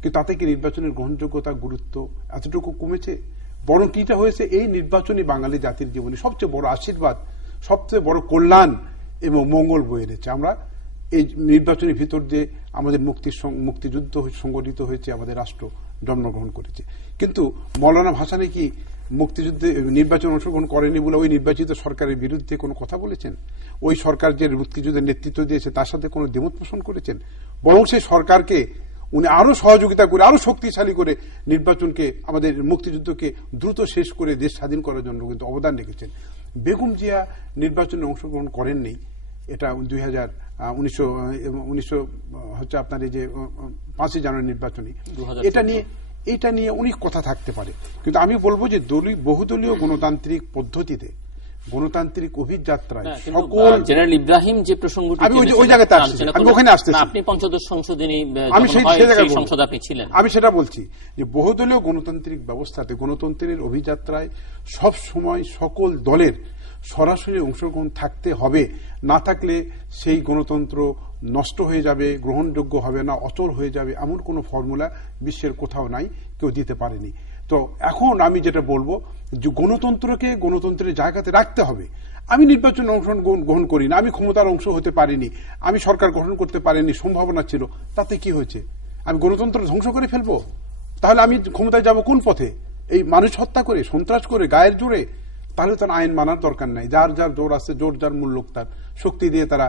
কিন্তু তাতে কি নির্বাচনের গ্রহণযোগ্যতা, গুরুত্ব এতটুকু কমেছে? বরং কিটা হয়েছে, এই নির্বাচনই বাঙালি জাতির জীবনে সবচেয়ে বড় আশীর্বাদ, সবচেয়ে বড় কল্যাণ এবং মঙ্গল বয়ে এনেছে। আমরা এই নির্বাচনের ভিতর দিয়ে আমাদের মুক্তিযুদ্ধ সংগঠিত হয়েছে, আমাদের রাষ্ট্র জন্মগ্রহণ করেছে। কিন্তু মৌলানা ভাসানী কি মুক্তিযুদ্ধে নির্বাচন অংশগ্রহণ করেনি বলে ওই নির্বাচিত সরকারের বিরুদ্ধে কোনো কথা বলেছেন? ওই সরকার যে মুক্তিযুদ্ধের নেতৃত্ব দিয়েছে তার সাথে কোনো দ্বিমত পোষণ করেছেন? বরং সেই সরকারকে উনি আরো সহযোগিতা করে, আরো শক্তিশালী করে নির্বাচনকে, আমাদের মুক্তিযুদ্ধকে দ্রুত শেষ করে দেশ স্বাধীন করার জন্য কিন্তু অবদান রেখেছেন। বেগম জিয়া নির্বাচনে অংশগ্রহণ করেননি, এটা 1919 হচ্ছে আপনার এই যে 5ই জানুয়ারি নির্বাচনী, এটা নিয়ে অনেক কথা থাকতে পারে। কিন্তু আমি বলবো যে বহুদলীয় গণতান্ত্রিক পদ্ধতিতে, গণতান্ত্রিক অভিযাত্রায় সকল জেনারেল ইব্রাহিম যে প্রসঙ্গটি আমি ওই জায়গাতে আসছি, আমি ওখানে আসতেছি। আপনি পঞ্চদশ সংশোধনী আমি সেই সংসদে আপনি ছিলেন, আমি সেটা বলছি যে বহুদলীয় গণতান্ত্রিক ব্যবস্থাতে, গণতন্ত্রের অভিযাত্রায় সব সময় সকল দলের সরাসরি অংশগ্রহণ থাকতে হবে। না থাকলে সেই গণতন্ত্র নষ্ট হয়ে যাবে, গ্রহণযোগ্য হবে না, অচল হয়ে যাবে, এমন কোন ফর্মুলা বিশ্বের কোথাও নাই, কেউ দিতে পারেনি। তো এখন আমি যেটা বলবো যে গণতন্ত্রকে গণতন্ত্রের জায়গাতে রাখতে হবে। আমি নির্বাচনে অংশগ্রহণ করি না, আমি ক্ষমতার অংশ হতে পারিনি, আমি সরকার গঠন করতে পারিনি, সম্ভাবনা ছিল, তাতে কি হয়েছে? আমি গণতন্ত্র ধ্বংস করে ফেলবো? তাহলে আমি ক্ষমতায় যাব কোন পথে? এই মানুষ হত্যা করে, সন্ত্রাস করে, গায়ের জোরে? তাহলে তার আইন মানার দরকার নাই। যার যার জোর আছে, জোর যার মূল্য তার, শক্তি দিয়ে তারা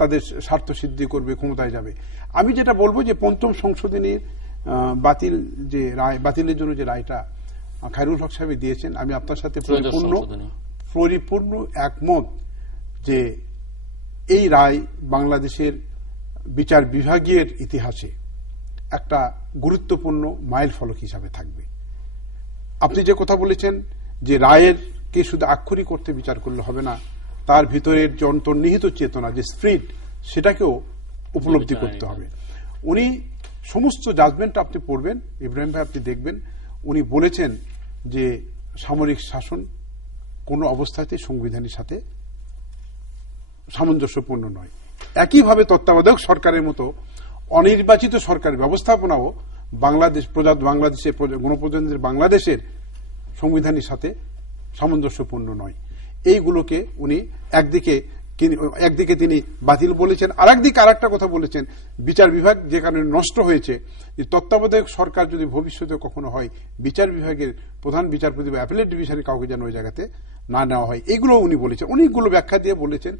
তাদের স্বার্থ সিদ্ধি করবে, ক্ষমতায় যাবে। আমি যেটা বলবো যে পঞ্চম সংশোধনীর বাতিলের জন্য যে রায়টা খায়রুল হক সাহেব দিয়েছেন, আমি আপনার সাথে পরিপূর্ণ একমত যে এই রায় বাংলাদেশের বিচার বিভাগীয় ইতিহাসে একটা গুরুত্বপূর্ণ মাইল ফলক হিসাবে থাকবে। আপনি যে কথা বলেছেন যে রায়ের কে শুধু আক্ষরিক করতে বিচার করলে হবে না, তার ভিতরের যে অন্তর্নিহিত চেতনা, যে স্পিরিট, সেটাকেও উপলব্ধি করতে হবে। উনি সমস্ত জাজমেন্ট আপনি পড়বেন, ইব্রাহিম ভাই, আপনি দেখবেন উনি বলেছেন যে সামরিক শাসন কোন অবস্থাতে সংবিধানের সাথে সামঞ্জস্যপূর্ণ নয়। একইভাবে তত্ত্বাবধায়ক সরকারের মতো অনির্বাচিত সরকার ব্যবস্থাপনাও বাংলাদেশের গণপ্রজাতন্ত্রের বাংলাদেশের সংবিধানের সাথে সামঞ্জস্যপূর্ণ নয়। এইগুলোকে উনি একদিকে তিনি বাতিল বলেছেন, আর একদিকে আর একটা কথা বলেছেন, বিচার বিভাগ যে কারণে নষ্ট হয়েছে, যে তত্ত্বাবধায়ক সরকার যদি ভবিষ্যতে কখনো হয়, বিচার বিভাগের প্রধান বিচারপতি বা অ্যাপিলেট ডিভিশনে কাউকে যেন ওই জায়গাতে না নেওয়া হয়, এগুলো উনি বলেছেন। অনেকগুলো ব্যাখ্যা দিয়ে বলেছেন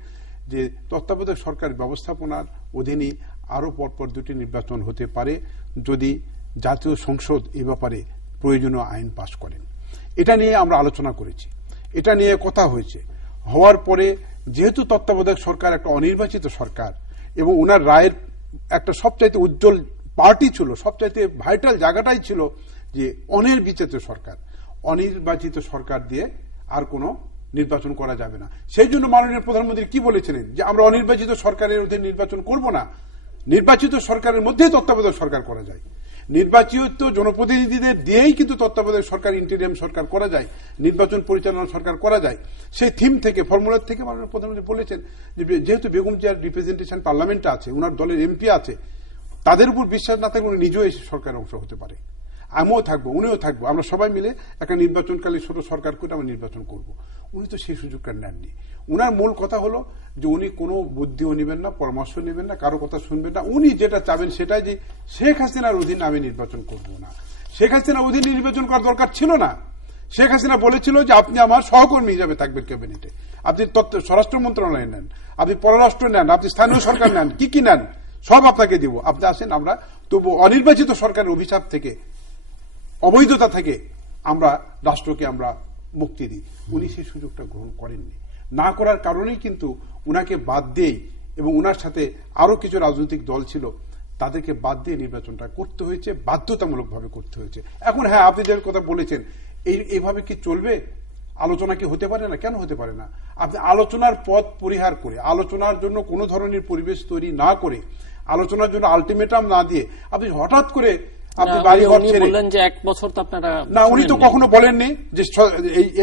যে তত্ত্বাবধায়ক সরকার ব্যবস্থাপনার অধীনে আরো পরপর 2টি নির্বাচন হতে পারে যদি জাতীয় সংসদ এ ব্যাপারে প্রয়োজনীয় আইন পাশ করেন। এটা নিয়ে আমরা আলোচনা করেছি, এটা নিয়ে কথা হয়েছে। হওয়ার পরে যেহেতু তত্ত্বাবধায়ক সরকার একটা অনির্বাচিত সরকার এবং ওনার রায়ের একটা সবচাইতে উজ্জ্বল পার্টি ছিল, সবচাইতে ভাইটাল জায়গাটাই ছিল যে অনির্বাচিত সরকার, অনির্বাচিত সরকার দিয়ে আর কোনো নির্বাচন করা যাবে না। সেই জন্য মাননীয় প্রধানমন্ত্রী কি বলেছিলেন যে আমরা অনির্বাচিত সরকারের অধীনে নির্বাচন করব না, নির্বাচিত সরকারের মধ্যেই তত্ত্বাবধায়ক সরকার করা যায়। নির্বাচিত জনপ্রতিনিধিদের দিয়েই কিন্তু তত্ত্বাবধায়ক সরকার, ইন্টেরিয়াম সরকার করা যায়, নির্বাচন পরিচালনা সরকার করা যায়। সেই থিম থেকে, ফর্মুলার থেকে মাননীয় প্রধানমন্ত্রী বলেছেন যে যেহেতু বেগম জিয়ার রিপ্রেজেন্টেশন পার্লামেন্টে আছে, ওনার দলের এমপি আছে, তাদের উপর বিশ্বাস না থাকলে উনি নিজেও এই সরকারের অংশ হতে পারে। আমিও থাকবো, উনিও থাকবো, আমরা সবাই মিলে একটা নির্বাচনকালীন ছোট সরকার করে আমরা নির্বাচন করব। উনি তো সেই সুযোগটা নেননি। উনার মূল কথা হলো যে উনি কোনো বুদ্ধিও নেবেন না, পরামর্শ নেবেন না, কারো কথা শুনবেন না। উনি যেটা চাবেন সেটাই যে শেখ হাসিনার অধীনে আমি নির্বাচন করব না। শেখ হাসিনার অধীনে নির্বাচন করার দরকার ছিল না। শেখ হাসিনা বলেছিল যে আপনি আমার সহকর্মী হিসাবে থাকবেন ক্যাবিনেটে, আপনি স্বরাষ্ট্র মন্ত্রণালয় নেন, আপনি পররাষ্ট্র নেন, আপনি স্থানীয় সরকার নেন, কি নেন সব আপনাকে দিব, আপনি আসেন, আমরা তবু অনির্বাচিত সরকারের অভিশাপ থেকে, অবৈধতা থেকে আমরা রাষ্ট্রকে আমরা মুক্তি দিই। উনি সেই সুযোগটা গ্রহণ করেননি। না করার কারণেই কিন্তু উনাকে বাদ দিয়েই, এবং উনার সাথে আরো কিছু রাজনৈতিক দল ছিল, তাদেরকে বাদ দিয়ে নির্বাচনটা করতে হয়েছে, বাধ্যতামূলক ভাবে করতে হয়েছে। এখন হ্যাঁ, আপনি যে কথা বলেছেন, এইভাবে কি চলবে? আলোচনা কি হতে পারে না? কেন হতে পারে না? আপনি আলোচনার পথ পরিহার করে, আলোচনার জন্য কোনো ধরনের পরিবেশ তৈরি না করে, আলোচনার জন্য আলটিমেটাম না দিয়ে আপনি হঠাৎ করে আপনি বাড়ি ঘর ছেড়ে বললেন যে 1 বছর তো আপনারা না, উনি তো কখনো বলেননি যে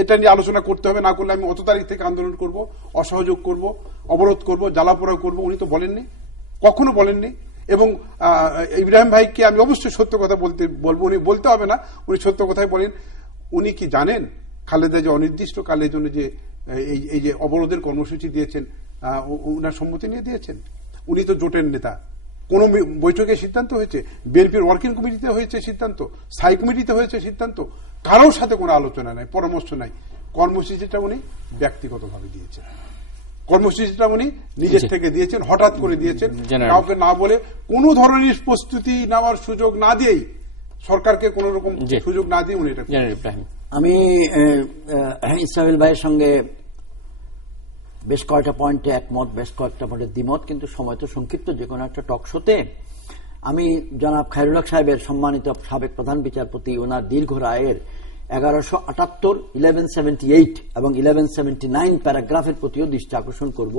এটা নিয়ে আলোচনা করতে হবে, না করলে আমি অত তারিখ থেকে আন্দোলন করব, অসহযোগ করব, অবরোধ করব, জ্বালাপোড়া করব। উনি তো বলেননি, কখনো বলেননি। এবং ইব্রাহিম ভাইকে আমি অবশ্যই সত্য কথা বলবো, উনি বলতে হবে না, উনি সত্য কথাই বলেন। উনি কি জানেন খালেদা যে অনির্দিষ্টকালের জন্য যে এই যে অবরোধের কর্মসূচি দিয়েছেন, উনার সম্মতি নিয়ে দিয়েছেন? উনি তো জোটের নেতা। কোন বৈঠকে সিদ্ধান্ত হয়েছে? বিএনপির ওয়ার্কিং কমিটিতে হয়েছে সিদ্ধান্ত, স্থায়ী কমিটিতে হয়েছে সিদ্ধান্ত, কারোর সাথে কোনো আলোচনা নাই, পরামর্শ নাই। কর্মসূচিটা উনি ব্যক্তিগতভাবে দিয়েছেন, কর্মসূচিটা উনি নিজের থেকে দিয়েছেন, হঠাৎ করে দিয়েছেন, কাউকে না বলে, কোন ধরনের প্রস্তুতি নেওয়ার সুযোগ না দিয়েই, সরকারকে কোন রকম সুযোগ না দিয়ে উনি এটা। আমি ইসরাফিল ভাইয়ের সঙ্গে বেশ কয়েকটা পয়েন্টে একমত, বেশ কয়েকটা পয়েন্টে দ্বিমত, কিন্তু সময় তো সংক্ষিপ্ত। যে কোনো একটা টক শোতে আমি জনাব খায়রুল হক সাহেবের, সম্মানিত সাবেক প্রধান বিচারপতি, ওনার দীর্ঘ রায়ের 1178, 1178 এবং 1179 প্যারাগ্রাফের প্রতিও দৃষ্টি আকর্ষণ করব।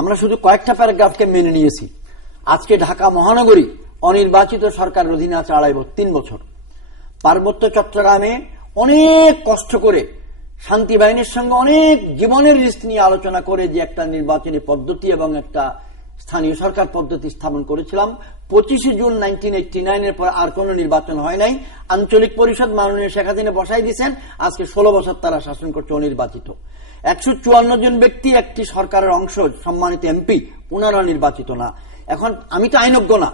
আমরা শুধু কয়েকটা প্যারাগ্রাফকে মেনে নিয়েছি। আজকে ঢাকা মহানগরী অনির্বাচিত সরকারের অধীনে আছে 3 বছর। পার্বত্য চট্টগ্রামে অনেক কষ্ট করে শান্তি বাহিনীর সঙ্গে অনেক জীবনের রিস্ক নিয়ে আলোচনা করে যে একটা নির্বাচনী পদ্ধতি এবং একটা স্থানীয় সরকার পদ্ধতি স্থাপন করেছিলাম। 25 জুন 1989 পর আর কোন নির্বাচন হয় নাই। আঞ্চলিক পরিষদ মাননীয় শেখ হাসিনা বসাই দিয়েছেন। আজকে 16 বছর তারা শাসন করছে অনির্বাচিত। 154 জন ব্যক্তি একটি সরকারের অংশ, সম্মানিত এমপি, ওনারা নির্বাচিত না। এখন আমি তো আইনজ্ঞ না,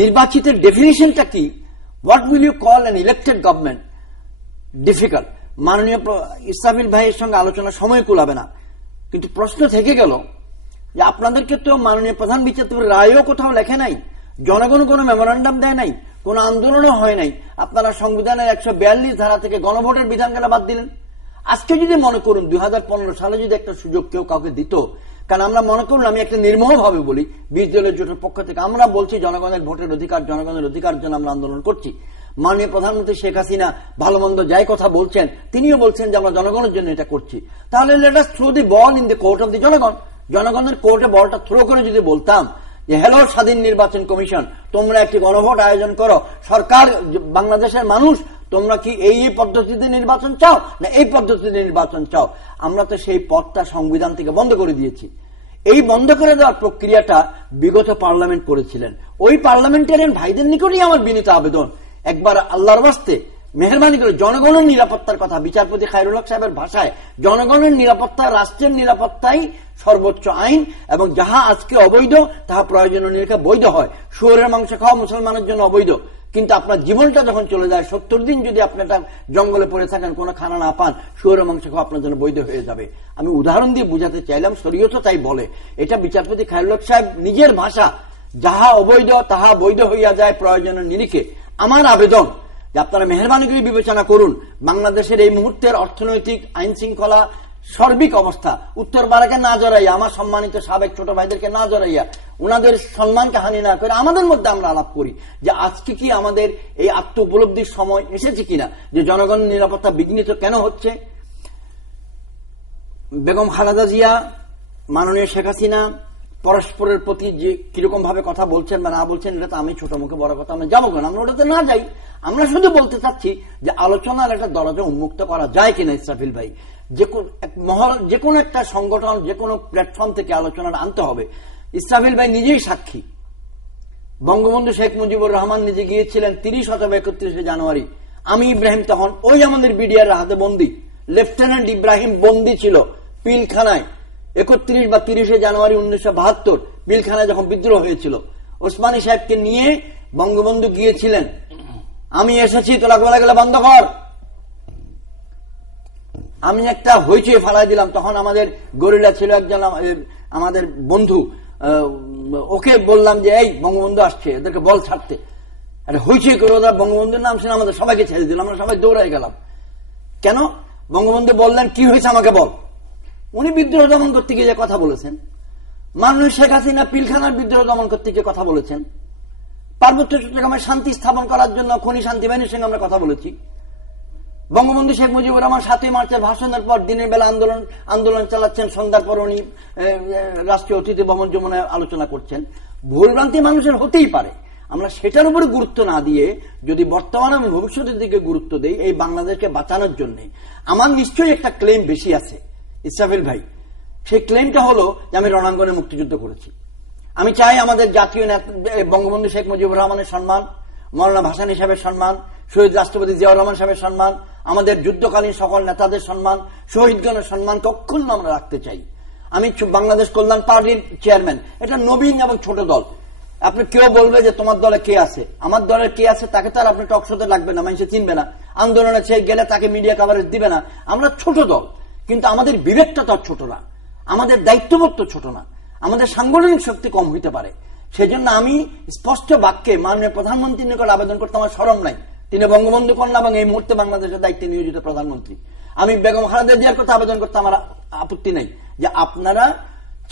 নির্বাচিতের ডেফিনিশনটা কি? What will you call an elected government? Difficult. মাননীয় ইসরাফিল ভাইয়ের সঙ্গে আলোচনা সময় কুলাবে না, কিন্তু প্রশ্ন থেকে গেল যে আপনাদেরকে তো মাননীয় প্রধান বিচারপতির রায়ও কোথাও লেখে নাই, জনগণ কোনো মেমোরান্ডাম দেয় নাই, কোনো আন্দোলনও হয় নাই। আপনারা সংবিধানের 142 ধারা থেকে গণভোটের বিধানকে বাদ দিলেন। আজকে যদি মনে করুন 2015 সালে যদি একটা সুযোগ কেউ কাউকে দিত, কারণ আমরা মনে করুন, আমি একটা নির্মোহ ভাবে বলি, 20 দলের জোটের পক্ষ থেকে আমরা বলছি জনগণের ভোটের অধিকার, জনগণের অধিকার জন্য আমরা আন্দোলন করছি। মাননীয় প্রধানমন্ত্রী শেখ হাসিনা ভালো মন্দ যাই কথা বলছেন, তিনিও বলছেন যে আমরা জনগণের জন্য এটা করছি। তাহলে let us throw the ball in the court of the জনগণ। জনগণের কোর্টে বলটা থ্রো করে যদি বলতাম যে হ্যালো স্বাধীন নির্বাচন কমিশন, তোমরা একটি গণভোট আয়োজন করো, সরকার, বাংলাদেশের মানুষ, তোমরা কি এই পদ্ধতিতে নির্বাচন চাও না এই পদ্ধতিতে নির্বাচন চাও? আমরা তো সেই পথটা সংবিধান থেকে বন্ধ করে দিয়েছি। এই বন্ধ করে দেওয়ার প্রক্রিয়াটা বিগত পার্লামেন্ট করেছিলেন। ওই পার্লামেন্টারিয়ান ভাইদের নিকটই আমার বিনীত আবেদন, একবার আল্লাহর ওয়াস্তে মেহরবানি করে জনগণের নিরাপত্তার কথা, বিচারপতি খায়রুল হক সাহেবের ভাষায়, জনগণের নিরাপত্তা, রাষ্ট্রের নিরাপত্তাই সর্বোচ্চ আইন, এবং যাহা আজকে অবৈধ তাহা প্রয়োজনীয় নিরীক্ষা বৈধ হয়। শুয়োরের মাংস খাওয়া মুসলমানের জন্য অবৈধ, কিন্তু আপনার জীবনটা যখন চলে যায়, 70 দিন যদি আপনি একটা জঙ্গলে পড়ে থাকেন, কোনো খানা না পান, শুয়োরের মাংস খাওয়া আপনার জন্য বৈধ হয়ে যাবে। আমি উদাহরণ দিয়ে বুঝাতে চাইলাম, শরীয়ত তাই বলে। এটা বিচারপতি খায়রুল হক সাহেব নিজের ভাষা, যাহা অবৈধ তাহা বৈধ হইয়া যায় প্রয়োজনের নিরিখে। আমার আবেদন যে আপনারা মেহরবানি করে বিবেচনা করুন, বাংলাদেশের এই মুহূর্তের অর্থনৈতিক, আইন শৃঙ্খলা, সার্বিক অবস্থা, উত্তর বারাকে না জড়াইয়া, আমার সম্মানিত সাবেক ছোট ভাইদেরকে না জড়াইয়া, ওনাদের সম্মানকে হানি না করে আমাদের মধ্যে আমরা আলাপ করি যে আজকে কি আমাদের এই আত্ম উপলব্ধির সময় এসেছে কিনা, যে জনগণের নিরাপত্তা বিঘ্নিত কেন হচ্ছে। বেগম খালেদা জিয়া, মাননীয় শেখ হাসিনা পরস্পরের প্রতি যে কিরকম ভাবে কথা বলছেন বা না বলছেন, এটা তো আমি ছোট মুখে বড় কথা আমরা যাবো কেন, আমরা ওটাতে না যাই। আমরা শুধু বলতে চাচ্ছি যে আলোচনার একটা দরজা উন্মুক্ত করা যায় কিনা। ইসরাফিল ভাই, যে কোনো একটা সংগঠন, যে কোনো প্ল্যাটফর্ম থেকে আলোচনাটা আনতে হবে। ইসরাফিল ভাই নিজেই সাক্ষী, বঙ্গবন্ধু শেখ মুজিবুর রহমান নিজে গিয়েছিলেন 30 অথবা 31 জানুয়ারি। আমি ইব্রাহিম তখন ওই আমাদের বিডিআর হাতে বন্দী, লেফটেন্যান্ট ইব্রাহিম বন্দী ছিল পিলখানায় 31 বা 30 জানুয়ারি 1972 পিলখানায় যখন বিদ্রোহ হয়েছিল। ওসমানী সাহেবকে নিয়ে বঙ্গবন্ধু গিয়েছিলেন, আমি এসেছি, তোলা গোলা গেলে বন্ধ কর। আমি একটা হইচই ফালাই দিলাম, তখন আমাদের গরিলা ছিল একজন আমাদের বন্ধু, ওকে বললাম যে এই বঙ্গবন্ধু আসছে, এদেরকে বল ছাড়তে। আরে হইচই করে ওরা বঙ্গবন্ধুর নাম শুনে আমাদের সবাইকে ছেড়ে দিল, আমরা সবাই দৌড়াই গেলাম। কেন? বঙ্গবন্ধু বললেন কি হয়েছে আমাকে বল। উনি বিদ্রোহ দমন করতে গিয়ে যে কথা বলেছেন, মাননীয় শেখ হাসিনা পিলখানার বিদ্রোহ দমন করতে গিয়ে কথা বলেছেন, পার্বত্য চট্টগ্রামে শান্তি স্থাপন করার জন্য খনি শান্তি বাহিনীর সঙ্গে আমরা কথা বলেছি। বঙ্গবন্ধু শেখ মুজিবুর রহমান 7ই মার্চের ভাষণের পর দিনের বেলা আন্দোলন চালাচ্ছেন, সন্ধ্যার পর উনি রাষ্ট্রীয় অতিথি ভবন যমুনায় আলোচনা করছেন। ভুলভ্রান্তি মানুষের হতেই পারে, আমরা সেটার উপরে গুরুত্ব না দিয়ে যদি বর্তমান এবং ভবিষ্যতের দিকে গুরুত্ব দেই, এই বাংলাদেশকে বাঁচানোর জন্য আমার নিশ্চয়ই একটা ক্লেম বেশি আছে ইসরাফিল ভাই। সেই ক্লেমটা হলো যে আমি রণাঙ্গনে মুক্তিযুদ্ধ করেছি। আমি চাই আমাদের জাতীয় বঙ্গবন্ধু শেখ মুজিবুর রহমানের সম্মান, মৌলানা ভাসানী সাহেবের সম্মান, শহীদ রাষ্ট্রপতি জিয়াউর রহমান সাহেবের সম্মান, আমাদের যুদ্ধকালীন সকল নেতাদের সম্মান, শহীদগণের সম্মানকে অক্ষুণ্ণ আমরা রাখতে চাই। আমি বাংলাদেশ কল্যাণ পার্টির চেয়ারম্যান, এটা নবীন এবং ছোট দল। আপনি কেউ বলবে যে তোমার দলে কে আছে, আমার দলের কে আছে, তাকে তো আর আপনি টক শোতে লাগবে না, মানুষ চিনবে না, আন্দোলনে সে গেলে তাকে মিডিয়া কভারেজ দিবে না। আমরা ছোট দল, কিন্তু আমাদের বিবেকটা তো ছোট না, আমাদের দায়িত্ববোধ তো ছোট না, আমাদের সাংগঠনিক শক্তি কম হইতে পারে। সেজন্য আমি স্পষ্ট বাক্যে মাননীয় প্রধানমন্ত্রীর নিকট আবেদন করতে আমার শরম নাই। তিনি বঙ্গবন্ধু কন্যা এবং এই মুহূর্তে বাংলাদেশের দায়িত্বে নিয়োজিত প্রধানমন্ত্রী। আমি বেগম খালেদা জিয়ার কথা আবেদন করতে আমার আপত্তি নেই যে আপনারা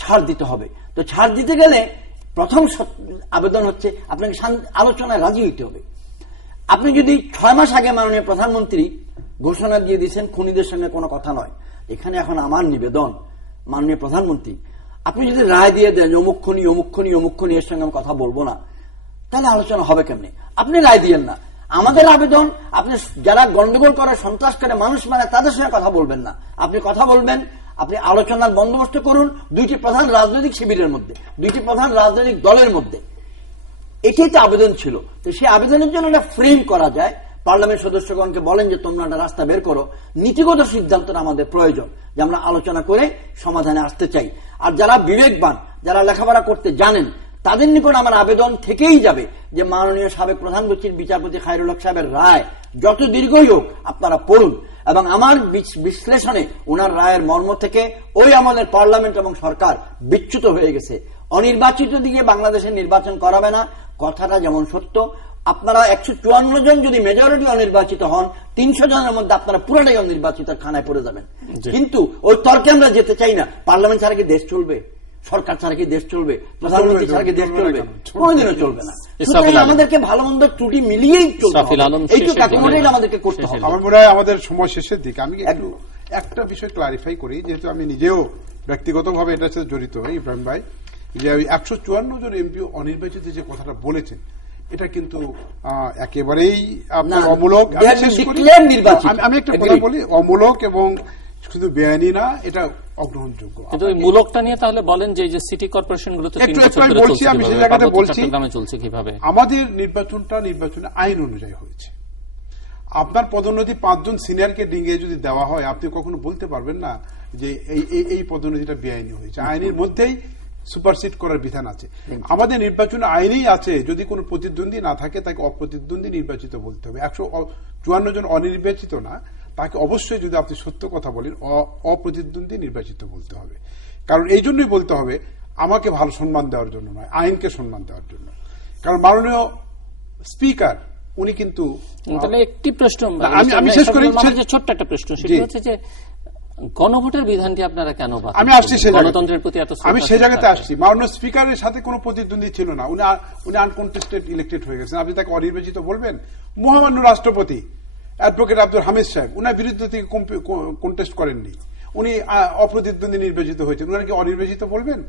ছাড় দিতে হবে। তো ছাড় দিতে গেলে প্রথম আবেদন হচ্ছে আপনাকে আলোচনায় রাজি হইতে হবে। আপনি যদি 6 মাস আগে মাননীয় প্রধানমন্ত্রী ঘোষণা দিয়ে দিয়েছেন খুনিদের সঙ্গে কোনো কথা নয়, এখানে এখন আমার নিবেদন মাননীয় প্রধানমন্ত্রী, আপনি যদি রায় দিয়ে দেন অমুক খুনি অমুক খুনি অমুক খুনি এর সঙ্গে আমি কথা বলবো না, তাহলে আলোচনা হবে কেমনি? আপনি রায় দিয়েন না। আমাদের আবেদন, আপনি যারা গন্ডগোল করে সন্ত্রাস করে মানুষ মানে তাদের সঙ্গে কথা বলবেন না, আপনি কথা বলবেন, আপনি আলোচনার বন্দোবস্ত করুন দুইটি প্রধান রাজনৈতিক শিবিরের মধ্যে, দুইটি প্রধান রাজনৈতিক দলের মধ্যে। এটাই তো আবেদন ছিল। তো সেই আবেদনের জন্য একটা ফ্রেম করা যায়, পার্লামেন্ট সদস্যগণকে বলেন যে তোমরা একটা রাস্তা বের করো, নীতিগত সিদ্ধান্তটা আমাদের প্রয়োজন, যে আমরা আলোচনা করে সমাধানে আসতে চাই। আর যারা বিবেকবান, যারা লেখাপড়া করতে জানেন, তাদের নিকট আমার আবেদন থেকেই যাবে যে মাননীয় সাবেক প্রধান বিচারপতি খায়রুল হক সাহেবের রায় যত দীর্ঘই হোক আপনারা পড়ুন, এবং আমার বিশ্লেষণে ওনার রায়ের মর্ম থেকে ওই আমাদের পার্লামেন্ট এবং সরকার বিচ্যুত হয়ে গেছে। অনির্বাচিত দিকে বাংলাদেশে নির্বাচন করাবে না, কথাটা যেমন সত্য। আপনারা 154 জন যদি মেজরিটি অনির্বাচিত হন, 300 জনের মধ্যে আপনারা পুরোটাই অনির্বাচিত খানায় পড়ে যাবেন। কিন্তু ওই তর্কে আমরা যেতে চাই না। পার্লামেন্ট ছাড়া কি দেশ চলবে? সরকার ছাড়া কি দেশ চলবে? প্রধানমন্ত্রী ছাড়া কি দেশ চলবে? কোনদিনও চলবে না। আমাদেরকে ভালো মন্দ ত্রুটি মিলিয়েই চলতে হবে, এইটুকু অ্যাকোমোডেট আমাদেরকে করতে হবে। আমার মনে হয় আমাদের সময় শেষের দিকে আমি একটা বিষয় ক্লারিফাই করি, যেহেতু আমি নিজেও ব্যক্তিগতভাবে এটার সাথে জড়িত হই। ইব্রাহিম ভাই, যে 154 জন এমপি অনির্বাচিত যে কথাটা বলেছেন, এটা কিন্তু একেবারেই আপনার অমূলক। আমি একটা কথা বলি, অমূলক এবং শুধু বেআইনি না, এটা অগ্রহণযোগ্য। কিন্তু ওই মূলকটা নিয়ে তাহলে বলেন যে সিটি কর্পোরেশন গুলোতে বলছি, আমি সেই জায়গাতে বলছি চলছে কিভাবে। আমাদের নির্বাচনটা নির্বাচনে আইন অনুযায়ী হয়েছে। আপনার পদোন্নতি 5 জন সিনিয়রকে ডিঙিয়ে যদি দেওয়া হয়, আপনি কখনো বলতে পারবেন না যে এই পদোন্নতিটা বেআইনি হয়েছে। আইনের মধ্যেই সুপারসিড করার বিধান আছে। আমাদের নির্বাচনে আইনেই আছে, যদি কোনো প্রতিদ্বন্দ্বী না থাকে তাকে অপ্রতিদ্বন্দ্বী নির্বাচিত বলতে হবে। 154 জন অনির্বাচিত না, তাকে অবশ্যই যদি আপনি সত্য কথা বলেন অপ্রতিদ্বন্দ্বী নির্বাচিত বলতে হবে। কারণ এই জন্যই বলতে হবে, আমাকে ভালো সম্মান দেওয়ার জন্য নয়, আইনকে সম্মান দেওয়ার জন্য। কারণ মাননীয় স্পিকার উনি কিন্তু একটি প্রশ্ন আমি শেষ করি, ছোট্ট একটা প্রশ্ন, সেটা হচ্ছে যে গণভোটের বিধানটি আপনারা কেন বাতিল? আমি আসছি গণতন্ত্রের প্রতি এত আমি সেই জায়গাতে আসছি। মাননীয় স্পিকারের সাথে কোনো প্রতিদ্বন্দ্বী ছিল না, উনি আনকন্টেস্টেড ইলেক্টেড হয়ে গেছেন। আপনি তাকে অনির্বাচিত বলবেন? মহামান্য রাষ্ট্রপতি অ্যাডভোকেট আব্দুল হামিদ সাহেব উনার বিরুদ্ধে থেকে কন্টেস্ট করেননি, উনি অপ্রতিদ্বন্দ্বী নির্বাচিত হয়েছেন, উনাকে অনির্বাচিত বলবেন?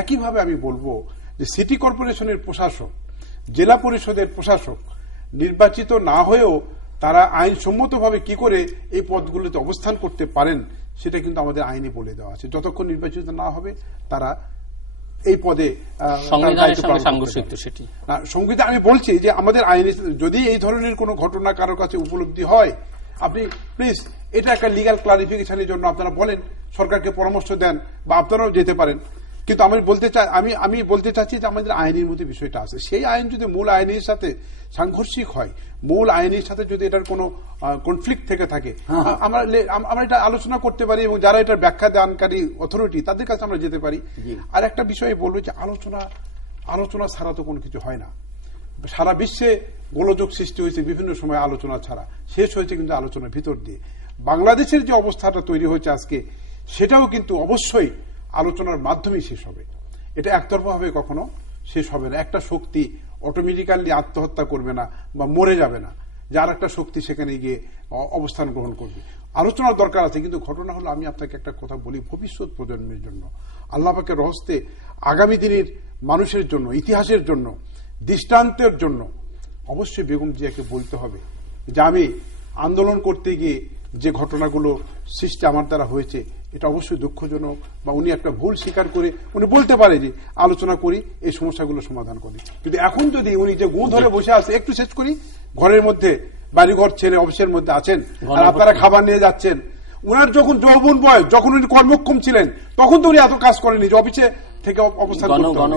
একইভাবে আমি বলবো যে সিটি কর্পোরেশনের প্রশাসক, জেলা পরিষদের প্রশাসক নির্বাচিত না হয়েও তারা আইনসম্মতভাবে কি করে এই পদগুলোতে অবস্থান করতে পারেন, সেটা কিন্তু আমাদের আইনে বলে দেওয়া আছে। যতক্ষণ নির্বাচিত না হবে তারা এই পদে সংবিধান। আমি বলছি যে আমাদের আইনে যদি এই ধরনের কোন ঘটনা কারোর কাছে উপলব্ধি হয়, আপনি প্লিজ এটা একটা লিগ্যাল ক্লারিফিকেশনের জন্য আপনারা বলেন, সরকারকে পরামর্শ দেন, বা আপনারাও যেতে পারেন। কিন্তু আমি বলতে চাচ্ছি যে আমাদের আইনের মধ্যে বিষয়টা আছে। সেই আইন যদি মূল আইনের সাথে সাংঘর্ষিক হয়, মূল আইনের সাথে যদি এটার কোনো কনফ্লিক্ট থেকে থাকে, আমরা এটা আলোচনা করতে পারি, এবং যারা এটার ব্যাখ্যা দানকারী অথরিটি তাদের কাছে আমরা যেতে পারি। আর একটা বিষয় বলবো যে আলোচনা ছাড়া তো কোনো কিছু হয় না। সারা বিশ্বে গোলযোগ সৃষ্টি হয়েছে বিভিন্ন সময় আলোচনা ছাড়া, শেষ হয়েছে কিন্তু আলোচনার ভিতর দিয়ে। বাংলাদেশের যে অবস্থাটা তৈরি হয়েছে আজকে, সেটাও কিন্তু অবশ্যই আলোচনার মাধ্যমেই শেষ হবে। এটা একতরফাভাবে কখনো শেষ হবে না। একটা শক্তি অটোমেটিক্যালি আত্মহত্যা করবে না বা মরে যাবে না, যার একটা শক্তি সেখানে গিয়ে অবস্থান গ্রহণ করবে। আলোচনার দরকার আছে, কিন্তু ঘটনা হলো, আমি আপনাকে একটা কথা বলি, ভবিষ্যৎ প্রজন্মের জন্য, আল্লাহ পাকের রহস্তে আগামী দিনের মানুষের জন্য, ইতিহাসের জন্য, দৃষ্টান্তের জন্য অবশ্যই বেগম জিয়াকে বলতে হবে যে আমি আন্দোলন করতে গিয়ে যে ঘটনাগুলো সৃষ্টি আমার দ্বারা হয়েছে, এটা অবশ্যই দুঃখজনক, বা উনি একটা ভুল স্বীকার করে উনি বলতে পারে যে আলোচনা করি, এই সমস্যাগুলো সমাধান করি। কিন্তু এখন যদি উনি যে গু ধরে বসে আছে, একটু শেষ করি, ঘরের মধ্যে বাড়িঘর ছেড়ে অফিসের মধ্যে আছেন, আর আপনারা খাবার নিয়ে যাচ্ছেন, উনার যখন যৌবন বয়স, যখন উনি কর্মক্ষম ছিলেন, তখন তো উনি এত কাজ করেনি যে অফিসে থেকে অবস্থান করতে হবে।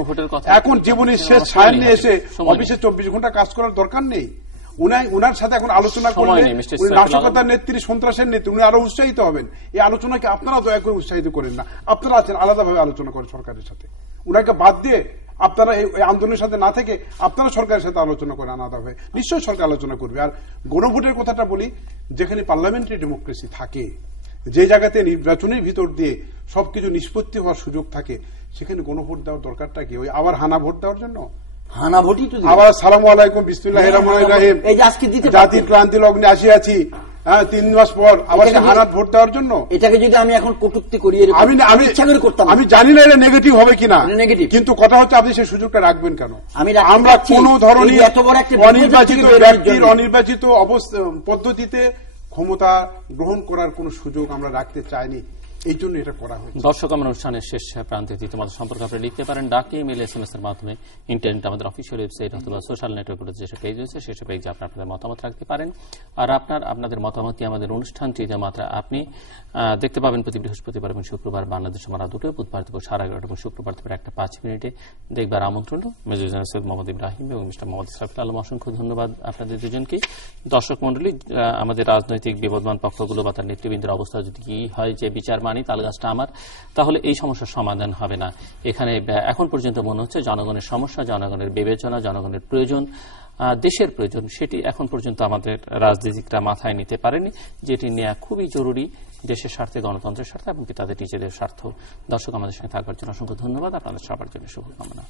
এখন জীবনের শেষ ছায়ার নিয়ে এসে অফিসে 24 ঘন্টা কাজ করার দরকার নেই। উনার সাথে এখন আলোচনা করলে উনি নাশকতার নেত্রী, সন্ত্রাসের নেত্রী, উনি আরো উৎসাহিত হবেন। এই আলোচনাকে আপনারা দয়া করে উৎসাহিত করেন না। আপনারা আছেন, আলাদাভাবে আলোচনা করেন সরকারের সাথে। উনাকে বাদ দিয়ে আপনারা এই আন্দোলনের সাথে না থেকে আপনারা সরকারের সাথে আলোচনা করেন আলাদাভাবে। নিশ্চয়ই সরকার আলোচনা করবে। আর গণভোটের কথাটা বলি, যেখানে পার্লামেন্টারি ডেমোক্রেসি থাকে, যে জায়গাতে নির্বাচনের ভিতর দিয়ে সবকিছু নিষ্পত্তি হওয়ার সুযোগ থাকে, সেখানে গণভোট দেওয়ার দরকারটা কি? ওই আবার হানা ভোট দেওয়ার জন্য? হানা ভোটই তো আবার সালামু আলাইকুম বিসমিল্লাহির রহমানির রহিম, এই যে আজকে দিতে জাতির ক্রান্তি লগ্নে আসিয়াছি, 3 মাস পর আবার হানাত ভোট দেওয়ার জন্য। এটাকে যদি আমি এখন কটূক্তি করি, আমি ইচ্ছা করে করতাম, আমি জানি না এটা নেগেটিভ হবে কিনা, কিন্তু কথা হচ্ছে আপনি সেই সুযোগটা রাখবেন কেন? আমরা কোন ধরনের অনির্বাচিত ব্যক্তির অনির্বাচিত পদ্ধতিতে ক্ষমতা গ্রহণ করার কোন সুযোগ আমরা রাখতে চাইনি, এই জন্য এটা করা হয়েছে। দর্শক, আমার অনুষ্ঠানের শেষ প্রান্তে তোমাদের সম্পর্কে আপনি লিখতে পারেন ডাকে, ইমেল, SMS এর মাধ্যমে, ইন্টারনেট, আমাদের অফিসিয়াল ওয়েবসাইট অথবা সোশ্যাল নেটওয়ার্কের যেসব পেজ রয়েছে সেসব পেজে আপনাদের মতামত রাখতে পারেন। আর আপনাদের মতামতই আমাদের অনুষ্ঠানটিতে মাত্র আপনি দেখতে পাবেন প্রতি বৃহস্পতিবার এবং শুক্রবার বাংলাদেশ সময় রাত 2টায়, বুধবার দুপুর 11:30 এবং শুক্রবার দুপুর 1:05 দেখবার আমন্ত্রণ। মেজর জেনারেল সৈয়দ মোহাম্মদ ইব্রাহিম এবং মিস্টার মোহাম্মদ ইসরাফিল আলম, অসংখ্য ধন্যবাদ আপনাদের দুজনকে। দর্শক মন্ডলী, আমাদের রাজনৈতিক বিবদমান পক্ষগুলো বা তার নেতৃবৃন্দের অবস্থা যদি কি হয় যে বিচার মানি তালগাছটা আমার, তাহলে এই সমস্যার সমাধান হবে না। এখানে এখন পর্যন্ত মনে হচ্ছে জনগণের সমস্যা, জনগণের বিবেচনা, জনগণের প্রয়োজন, দেশের প্রয়োজন, সেটি এখন পর্যন্ত আমাদের রাজনীতিকরা মাথায় নিতে পারেনি, যেটি নেওয়া খুবই জরুরি দেশের স্বার্থে, গণতন্ত্রের স্বার্থে এবং তাদের নিজেদের স্বার্থ। দর্শক, আমাদের সঙ্গে থাকবার জন্য অসংখ্য ধন্যবাদ। আপনাদের সবার জন্য শুভকামনা।